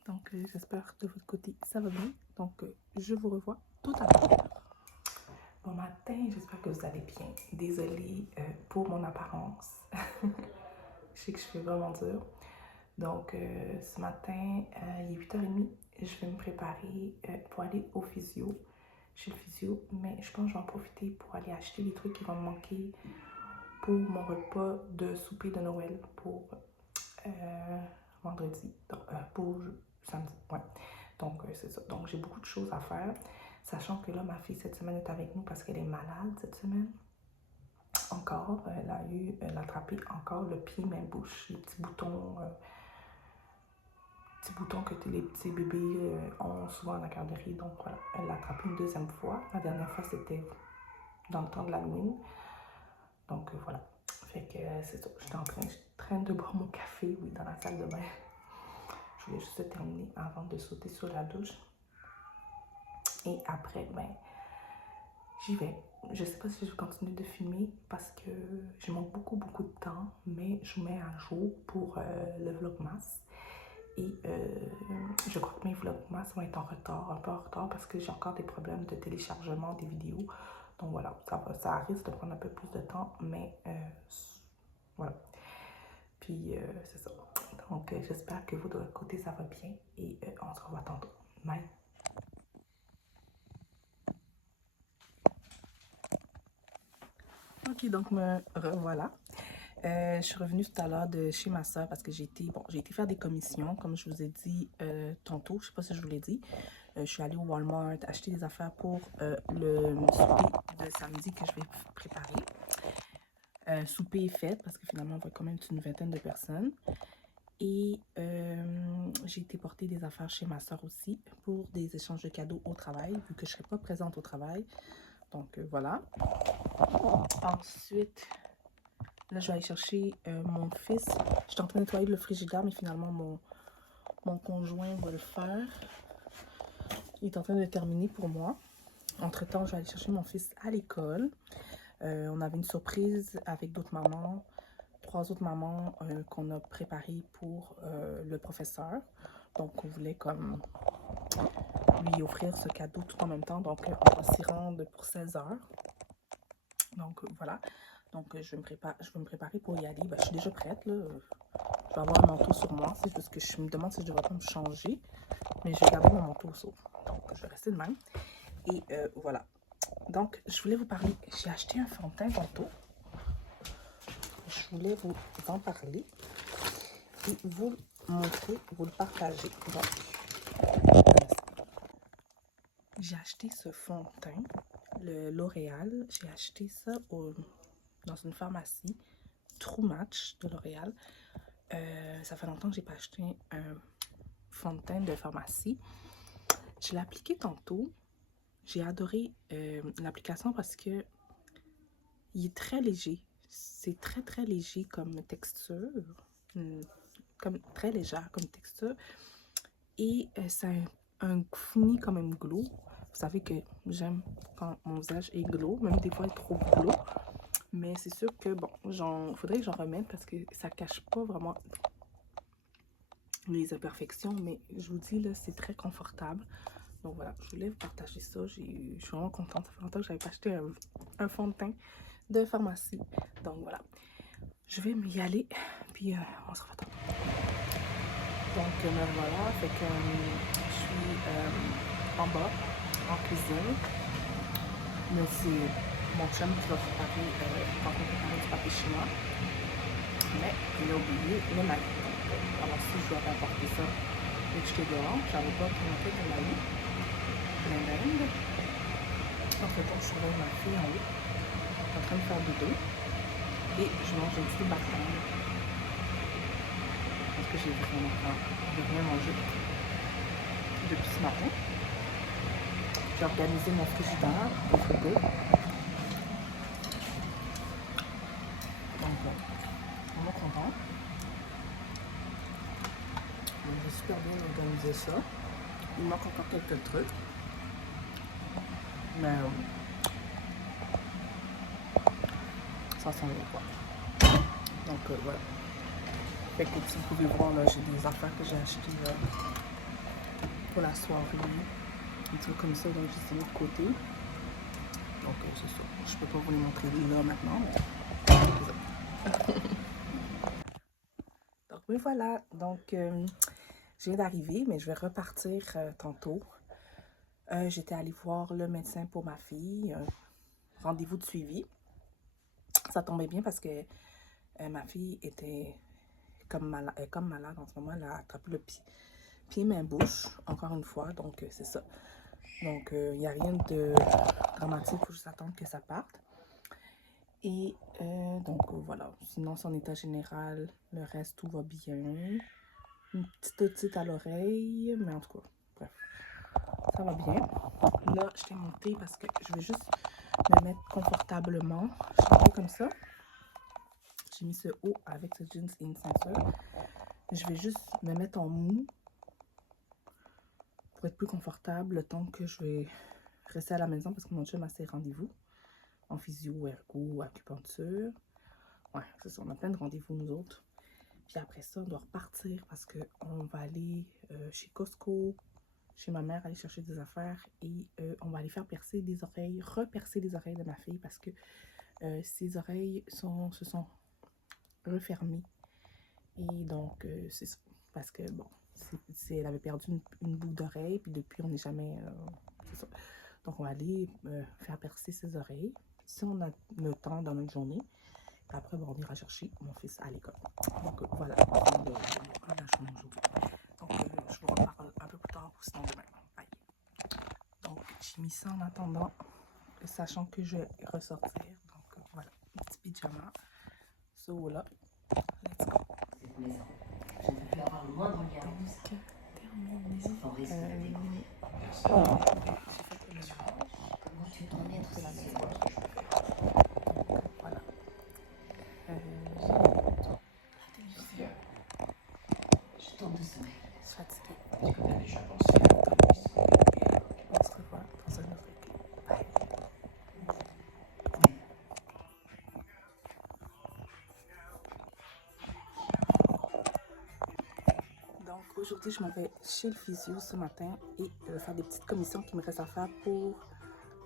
Donc j'espère que de votre côté ça va bien. Donc je vous revois tout à l'heure. Bon matin, j'espère que vous allez bien. Désolée pour mon apparence. Je sais que je fais vraiment dur. Donc ce matin, il est 8h30. Je vais me préparer pour aller au physio. Chez le physio, mais je pense que je vais en profiter pour aller acheter les trucs qui vont me manquer pour mon repas de souper de Noël pour vendredi, donc, pour samedi, ouais. Donc, c'est ça. Donc, j'ai beaucoup de choses à faire, sachant que là, ma fille, cette semaine, est avec nous parce qu'elle est malade cette semaine. Encore, elle a attrapé encore le pied, main, bouche, les petits boutons que les petits bébés ont souvent à la garderie. Donc, voilà, elle l'a attrapé une deuxième fois. La dernière fois, c'était dans le temps de l'Halloween. Donc, voilà. Fait que c'est ça. J'étais en train de boire mon café, oui, dans la salle de bain. Je voulais juste terminer avant de sauter sur la douche. Et après, ben, j'y vais. Je sais pas si je vais continuer de filmer parce que je manque beaucoup de temps, mais je mets à jour pour le Vlogmas. Et je crois que mes Vlogmas vont être en retard, un peu en retard parce que j'ai encore des problèmes de téléchargement des vidéos. Donc voilà, ça risque de prendre un peu plus de temps, mais voilà. Puis c'est ça. Donc j'espère que vous de votre côté ça va bien et on se revoit tantôt. Bye! Ok, donc me revoilà. Je suis revenue tout à l'heure de chez ma soeur parce que j'ai été faire des commissions, comme je vous ai dit tantôt. Je sais pas si je vous l'ai dit. Je suis allée au Walmart acheter des affaires pour le souper de samedi que je vais préparer. Souper est fait parce que finalement on va quand même être une vingtaine de personnes. Et j'ai été porter des affaires chez ma soeur aussi pour des échanges de cadeaux au travail, vu que je ne serai pas présente au travail. Donc voilà. Ensuite, là je vais aller chercher mon fils. J'étais en train de nettoyer le frigidaire, mais finalement mon conjoint va le faire. Il est en train de terminer pour moi. Entre-temps, je vais aller chercher mon fils à l'école. On avait une surprise avec d'autres mamans. 3 autres mamans qu'on a préparées pour le professeur. Donc, on voulait comme lui offrir ce cadeau tout en même temps. Donc, on va s'y rendre pour 16h. Donc, voilà. Donc, je vais me préparer pour y aller. Ben, je suis déjà prête, là. Je vais avoir un manteau sur moi. C'est juste que je me demande si je devrais pas me changer. Mais je vais garder mon manteau sur. Donc, je vais rester de même. Et voilà. Donc, je voulais vous parler. J'ai acheté un fond de teint tantôt. Je voulais vous en parler et vous le montrer, vous le partager. Donc, j'ai acheté ce fond de teint, le L'Oréal. J'ai acheté ça dans une pharmacie, True Match de L'Oréal. Ça fait longtemps que j'ai pas acheté un fond de teint de pharmacie. Je l'ai appliqué tantôt. J'ai adoré l'application parce que il est très léger. C'est très léger comme texture. Comme très légère comme texture. Et ça a un fini quand même glow. Vous savez que j'aime quand mon visage est glow, même des fois il est trop glow. Mais c'est sûr que bon, faudrait que j'en remette parce que ça cache pas vraiment les imperfections. Mais je vous dis là, c'est très confortable. Donc voilà, je voulais vous partager ça. Je suis vraiment contente. Ça fait longtemps que je n'avais pas acheté un fond de teint de pharmacie. Donc voilà, je vais y aller, puis on se retrouve. Donc me voilà, fait que je suis en bas, en cuisine. Mais c'est mon chum qui va préparer, du papier chinois. Mais il a oublié le maillot. Alors si je dois apporter ça et que j'étais dehors, j'avais pas présenté de maillot. Plein d'Inde. En fait, je suis avec ma fille en haut, en train de faire dodo. Et je mange un petit bâton. Parce que j'ai vraiment peur de rien manger depuis ce matin. J'ai organisé mon frigidaire au frigo. Donc, vraiment content. J'ai super bien organisé ça. Il manque encore quelques trucs. Mais ça s'en va quoi. Donc voilà. Fait que si vous pouvez voir là, j'ai des affaires que j'ai achetées pour la soirée. Des trucs comme ça, donc j'ai mis de côté. Donc c'est ça. Je peux pas vous les montrer là maintenant, mais c'est ça. Donc oui voilà. Donc je viens d'arriver, mais je vais repartir tantôt. J'étais allée voir le médecin pour ma fille. Rendez-vous de suivi. Ça tombait bien parce que ma fille était comme malade en ce moment. Elle a attrapé le pied main bouche, encore une fois. Donc c'est ça. Donc il n'y a rien de dramatique. Il faut juste attendre que ça parte. Et donc voilà. Sinon son état général, le reste tout va bien. Une petite otite à l'oreille, mais en tout cas, bref, ça va bien. Là, je t'ai monté parce que je vais juste me mettre confortablement. Je suis montée comme ça. J'ai mis ce haut avec ce jeans et une ceinture. Je vais juste me mettre en mou pour être plus confortable le temps que je vais rester à la maison parce que mon chum a ses rendez-vous en physio, ergo, acupuncture. Ouais, c'est ça, on a plein de rendez-vous nous autres. Puis après ça, on doit repartir parce qu'on va aller chez Costco, chez ma mère, aller chercher des affaires et on va aller faire percer les oreilles, repercer les oreilles de ma fille parce que ses oreilles se sont refermées. Et donc, c'est ça. Parce que, bon, elle avait perdu une boucle d'oreille, puis depuis, on n'est jamais... c'est ça. Donc, on va aller faire percer ses oreilles, si on a le temps dans notre journée. Après, bon, on ira chercher mon fils à l'école. Donc, voilà, la journée aujourd'hui. Donc, je vous reparle un peu plus tard, ou sinon demain. Bye. Donc, j'ai mis ça en attendant, sachant que je vais ressortir. Donc, voilà, un petit pyjama. So, là, let's go. Cette maison, je ne veux plus avoir le moindre lien avec ça. Les enfants risquent de découvrir. Comment tu t'en es de la maison? Voilà. Je tente de sommeil. Je suis fatiguée. Est-ce que tu as déjà pensé à ta On se revoit dans un autre épisode. Bye. Donc aujourd'hui, je m'en vais chez le physio ce matin et je vais faire des petites commissions qui me restent à faire pour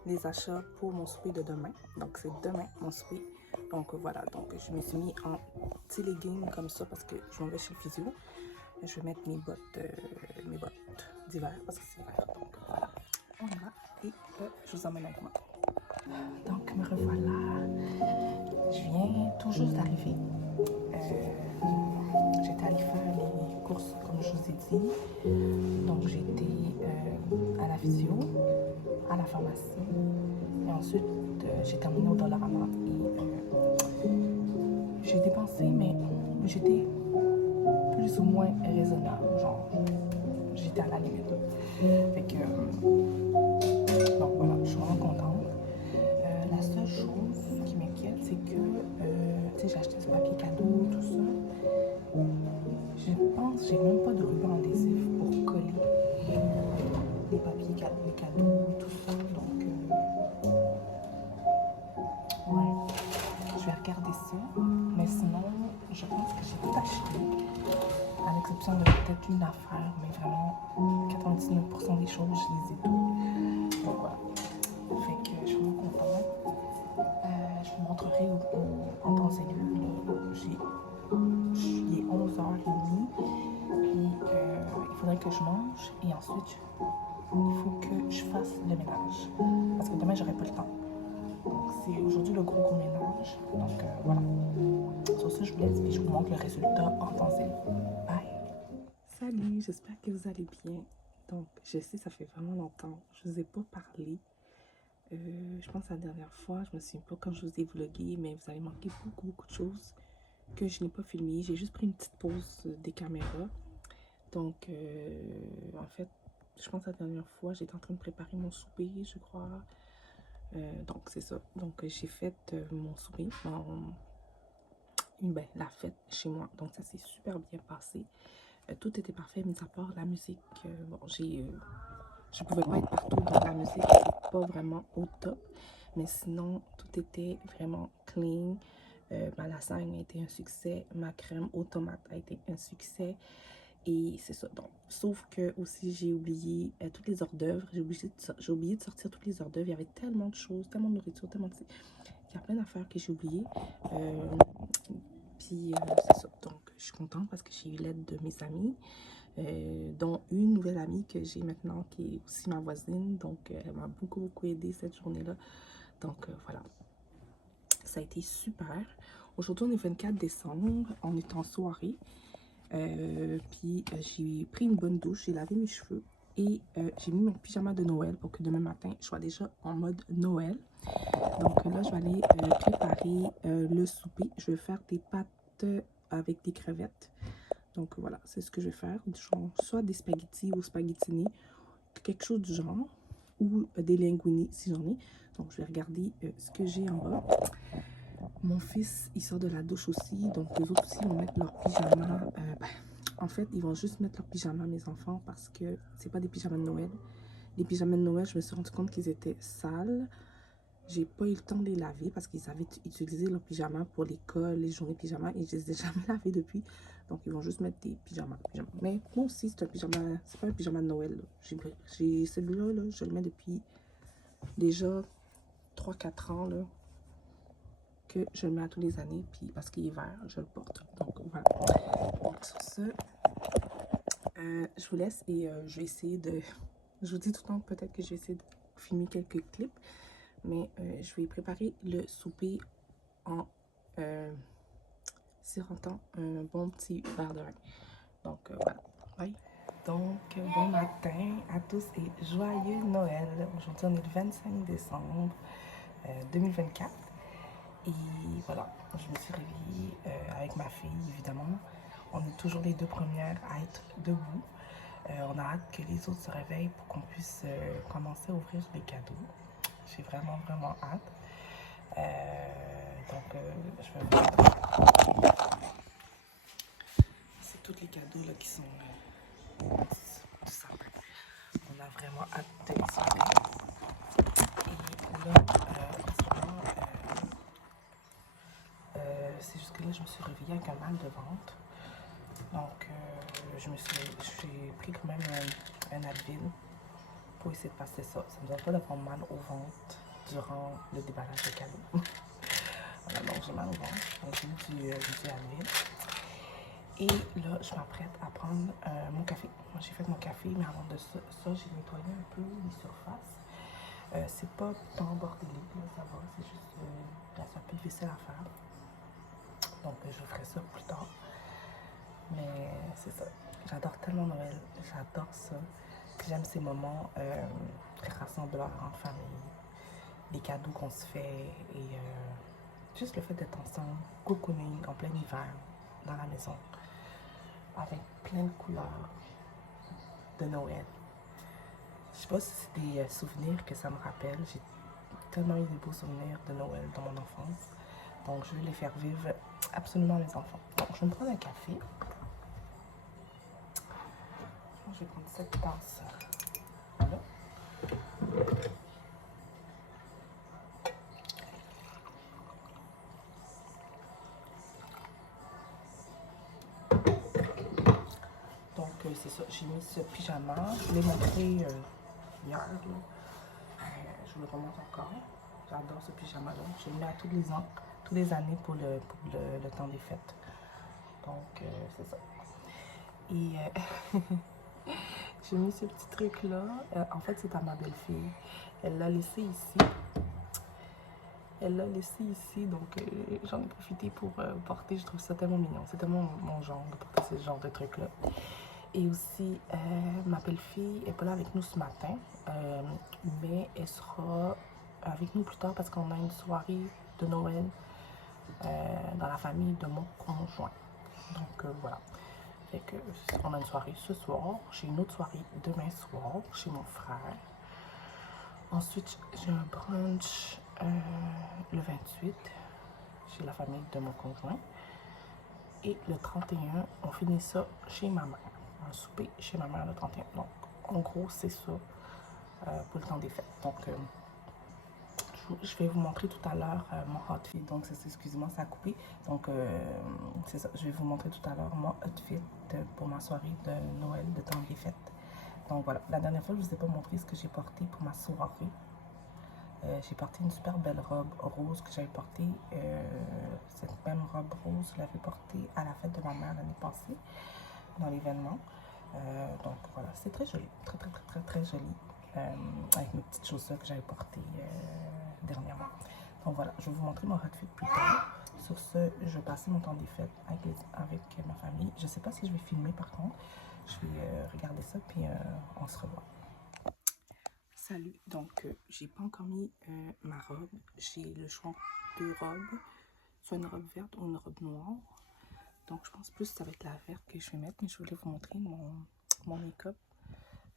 les achats pour mon souper de demain. Donc c'est demain mon souper. Donc voilà, donc je me suis mis en petit legging comme ça parce que je m'en vais chez le physio. Je vais mettre mes bottes d'hiver parce que c'est hiver. Donc voilà, on y va et je vous emmène avec moi. Donc me revoilà. Je viens tout juste d'arriver. J'étais allée faire les courses comme je vous ai dit. Donc j'étais à la physio, à la pharmacie. Et ensuite j'ai terminé au Dollarama et j'ai dépensé, mais j'étais plus ou moins raisonnable. Genre j'étais à la limite. Fait que donc voilà, je suis vraiment contente. La seule chose qui m'inquiète, c'est que j'ai acheté du papier cadeau, tout ça. Je pense que j'ai même pas de ruban adhésif pour coller les papiers les cadeaux, tout ça. Donc, ouais, je vais regarder ça. Mais sinon, je pense que j'ai tout acheté, à l'exception de peut-être une affaire, mais vraiment 99% des choses, je les ai toutes. Donc voilà. Fait que je suis vraiment contente. Je vous montrerai en temps et lieu. Il est 11h30 et il faudrait que je mange et ensuite il faut que je fasse le ménage parce que demain j'aurai pas le temps. Donc c'est aujourd'hui le gros ménage. Donc voilà. Sur ce, je vous laisse et je vous montre le résultat en temps et lieu. Bye! Salut, j'espère que vous allez bien. Donc je sais, ça fait vraiment longtemps. Je vous ai pas parlé. Je pense à la dernière fois, je me souviens pas quand je vous ai vlogué, mais vous avez manqué beaucoup de choses que je n'ai pas filmées. J'ai juste pris une petite pause des caméras. Donc, en fait, je pense à la dernière fois, j'étais en train de préparer mon souper, je crois. Donc, c'est ça. Donc, j'ai fait mon souper, la fête chez moi. Donc, ça s'est super bien passé. Tout était parfait, mis à part la musique. Bon, je pouvais pas être partout, donc la musique n'était pas vraiment au top. Mais sinon, tout était vraiment clean. Ma lasagne a été un succès. Ma crème aux tomates a été un succès. Et c'est ça. Donc, sauf que aussi, j'ai oublié toutes les hors d'œuvre. J'ai oublié de sortir toutes les hors d'œuvre. Il y avait tellement de choses, tellement de nourriture, tellement de... Il y a plein d'affaires que j'ai oubliées. Puis, c'est ça. Donc, je suis contente parce que j'ai eu l'aide de mes amis. Dont une nouvelle amie que j'ai maintenant qui est aussi ma voisine. Donc, elle m'a beaucoup aidé cette journée-là. Donc, voilà. Ça a été super. Aujourd'hui, on est 24 décembre. On est en soirée. Puis, j'ai pris une bonne douche. J'ai lavé mes cheveux. Et j'ai mis mon pyjama de Noël pour que demain matin, je sois déjà en mode Noël. Donc, là, je vais aller préparer le souper. Je vais faire des pâtes avec des crevettes. Donc voilà, c'est ce que je vais faire. Genre, soit des spaghettis ou spaghettini, quelque chose du genre, ou des linguini si j'en ai. Donc je vais regarder ce que j'ai en bas. Mon fils, il sort de la douche aussi, donc les autres aussi vont mettre leur pyjama. En fait, ils vont juste mettre leur pyjama, mes enfants, parce que c'est pas des pyjamas de Noël. Les pyjamas de Noël, je me suis rendu compte qu'ils étaient sales. J'ai pas eu le temps de les laver parce qu'ils avaient utilisé leur pyjama pour l'école, les journées pyjama, et je les ai jamais lavés depuis. Donc, ils vont juste mettre des pyjamas. Mais moi aussi, c'est un pyjama, c'est pas un pyjama de Noël. J'ai celui-là, là, je le mets depuis déjà 3-4 ans, là, que je le mets à tous les années, puis parce qu'il est vert, je le porte. Donc, voilà. Donc, sur ce, je vous laisse et je vais essayer de... Je vous dis tout le temps, peut-être que je vais essayer de filmer quelques clips. Mais je vais préparer le souper en sirotant un bon petit verre de vin. Donc, voilà. Bye. Donc, bon matin à tous et joyeux Noël. Aujourd'hui, on est le 25 décembre 2024. Et voilà, je me suis réveillée avec ma fille, évidemment. On est toujours les deux premières à être debout. On a hâte que les autres se réveillent pour qu'on puisse commencer à ouvrir les cadeaux. J'ai vraiment hâte. Donc, je vais vous montrer. C'est tous les cadeaux là, qui sont du sapin. On a vraiment hâte de les ouvrir. Et là, c'est juste que là, je me suis réveillée avec un mal de ventre. Donc, j'ai pris quand même un Advil pour essayer de passer ça. Ça me donne pas d'avoir mal au ventre durant le déballage de cadeaux. Voilà, donc j'ai mal au ventre. Donc, j'ai mis du Advil. Et là, je m'apprête à prendre mon café. Moi, j'ai fait mon café, mais avant de ça, j'ai nettoyé un peu les surfaces. C'est pas tant bordélique, là, ça va. C'est juste, il reste un peu de vaisselle à faire. Donc, je ferai ça plus tard. Mais c'est ça. J'adore tellement Noël. J'adore ça. J'aime ces moments rassembleurs en famille. Les cadeaux qu'on se fait. Et juste le fait d'être ensemble, cocooning en plein hiver, dans la maison. Avec plein de couleurs de Noël. Je sais pas si c'est des souvenirs que ça me rappelle. J'ai tellement eu des beaux souvenirs de Noël dans mon enfance. Donc, je vais les faire vivre absolument à mes enfants. Donc, je vais me prendre un café. Je vais prendre cette tasse. Voilà. c'est ça, j'ai mis ce pyjama. Je l'ai montré hier. Là. Je vous le remontre encore. J'adore ce pyjama-là. Je le mets à tous les années pour le temps des fêtes. Donc, c'est ça. Et j'ai mis ce petit truc-là. En fait, c'est à ma belle-fille. Elle l'a laissé ici. Donc j'en ai profité pour porter. Je trouve ça tellement mignon. C'est tellement mon genre de porter ce genre de truc-là. Et aussi, ma belle-fille n'est pas là avec nous ce matin, mais elle sera avec nous plus tard parce qu'on a une soirée de Noël dans la famille de mon conjoint. Donc voilà. Fait que on a une soirée ce soir. J'ai une autre soirée demain soir chez mon frère. Ensuite, j'ai un brunch le 28 chez la famille de mon conjoint. Et le 31, on finit ça chez ma mère. Un souper chez ma mère le 31. Donc, en gros, c'est ça pour le temps des fêtes. Donc, je vais vous montrer tout à l'heure mon outfit. Donc, excusez-moi, ça a coupé. Donc, c'est ça. Je vais vous montrer tout à l'heure mon outfit pour ma soirée de Noël, de temps des fêtes. Donc, voilà. La dernière fois, je ne vous ai pas montré ce que j'ai porté pour ma soirée. J'ai porté une super belle robe rose que j'avais portée. Cette même robe rose, je l'avais portée à la fête de ma mère l'année passée, dans l'événement. Donc voilà, c'est très joli, très joli, avec mes petites chaussures que j'avais portées dernièrement. Donc voilà, je vais vous montrer mon outfit plus tard. Sur ce, je vais passer mon temps des fêtes avec ma famille. Je ne sais pas si je vais filmer par contre. Je vais regarder ça, puis on se revoit. Salut, donc j'ai pas encore mis ma robe. J'ai le choix de deux robes, soit une robe verte ou une robe noire. Donc je pense plus que ça va être la verte que je vais mettre, mais je voulais vous montrer mon make-up.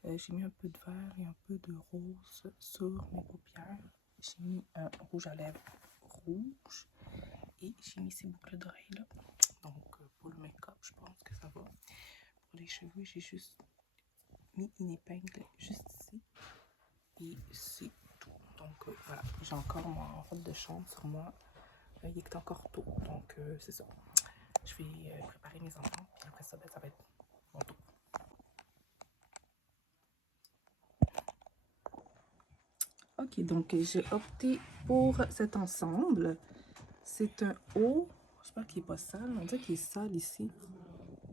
J'ai mis un peu de vert et un peu de rose sur mes paupières. J'ai mis un rouge à lèvres rouge et j'ai mis ces boucles d'oreilles là. Donc pour le make-up, je pense que ça va. Pour les cheveux, j'ai juste mis une épingle juste ici. Et c'est tout. Donc voilà, j'ai encore mon robe de chambre sur moi. Il est encore tôt, donc c'est ça. Je vais préparer mes enfants, puis après ça, ça va être mon tour. Ok, donc j'ai opté pour cet ensemble. C'est un haut, j'espère qu'il n'est pas sale. On dirait qu'il est sale ici,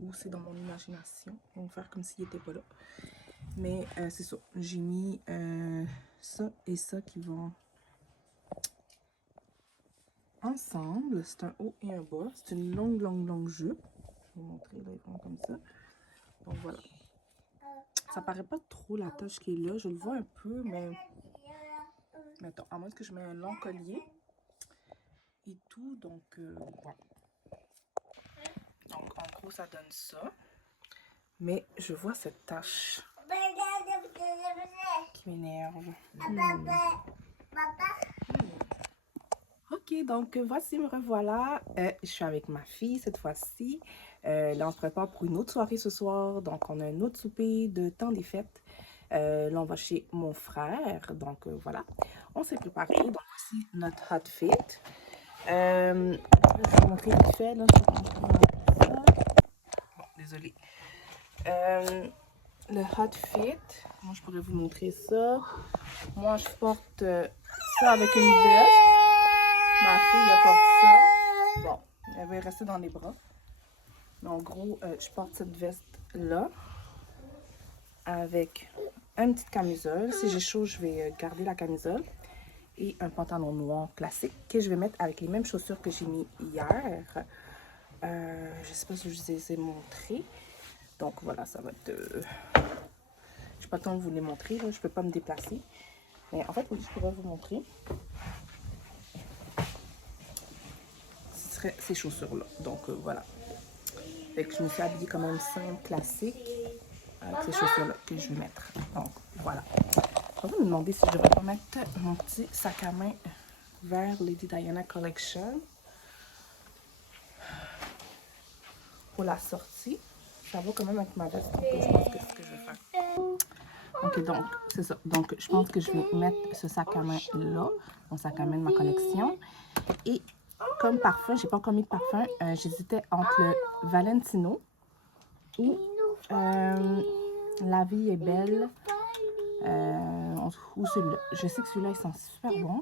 ou c'est dans mon imagination. On va faire comme s'il n'était pas là. Mais c'est ça, j'ai mis ça et ça qui vont ensemble. C'est un haut et un bas. C'est une longue jupe. Je vais vous montrer là, ils vont comme ça. Donc voilà. Ça paraît pas trop la tache qui est là. Je le vois un peu, mais mettons, à moins que je mets un long collier et tout. Donc voilà. Donc en gros, ça donne ça. Mais je vois cette tache qui m'énerve. Ok, donc voici, me revoilà. Je suis avec ma fille cette fois-ci. Là, on se prépare pour une autre soirée ce soir. Donc, on a un autre souper de temps des fêtes. Là, on va chez mon frère. Donc, voilà. On s'est préparé. Donc, voici notre outfit. Je vais vous montrer vite fait. Là. Bon, désolée. Le outfit. Moi, je pourrais vous montrer ça. Moi, je porte ça avec une veste. Ma fille, elle porte ça. Bon, elle va rester dans les bras. Mais en gros, je porte cette veste-là avec une petite camisole. Si j'ai chaud, je vais garder la camisole. Et un pantalon noir classique que je vais mettre avec les mêmes chaussures que j'ai mis hier. Je ne sais pas si je les ai montrées. Donc voilà, ça va être... Je n'ai pas le temps de vous les montrer. Là. Je ne peux pas me déplacer. Mais en fait, oui, je pourrais vous montrer. Ces chaussures-là. Donc voilà. Fait que je me suis habillée quand même simple, classique, avec ces chaussures-là que je vais mettre. Donc voilà. On va me demander si je devrais pas mettre mon petit sac à main vers Lady Diana Collection pour la sortie. Ça va quand même avec ma veste. Donc je pense que c'est ce que je vais faire. Ok, donc c'est ça. Donc je pense que je vais mettre ce sac à main-là, mon sac à main de ma collection. Et comme parfum, j'ai pas encore mis de parfum. J'hésitais entre le Valentino ou La vie est belle. Ou celui-là. Je sais que celui-là, il sent super bon.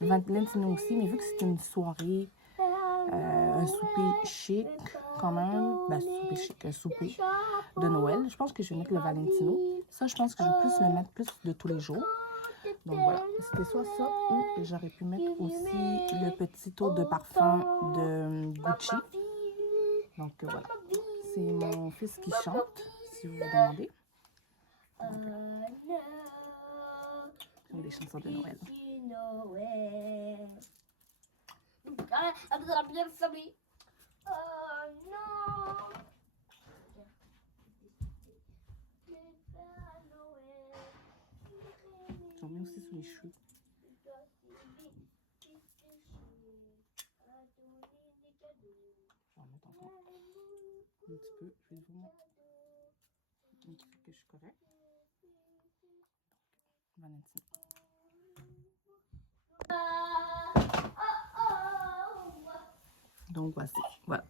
Valentino aussi, mais vu que c'est une soirée, un souper chic quand même, ben, souper chic, un souper de Noël, je pense que je vais mettre le Valentino. Ça, je pense que je vais plus le mettre plus de tous les jours. Donc voilà, c'était soit ça ou j'aurais pu mettre aussi le petit eau de parfum de Gucci. Donc voilà, c'est mon fils qui chante, si vous vous demandez. Donc, des chansons de Noël. J'en mets aussi sur les cheveux. Je vais en mettre encore un petit peu. Je vais vous montrer que je suis correcte. Valentino. Donc voici. Voilà.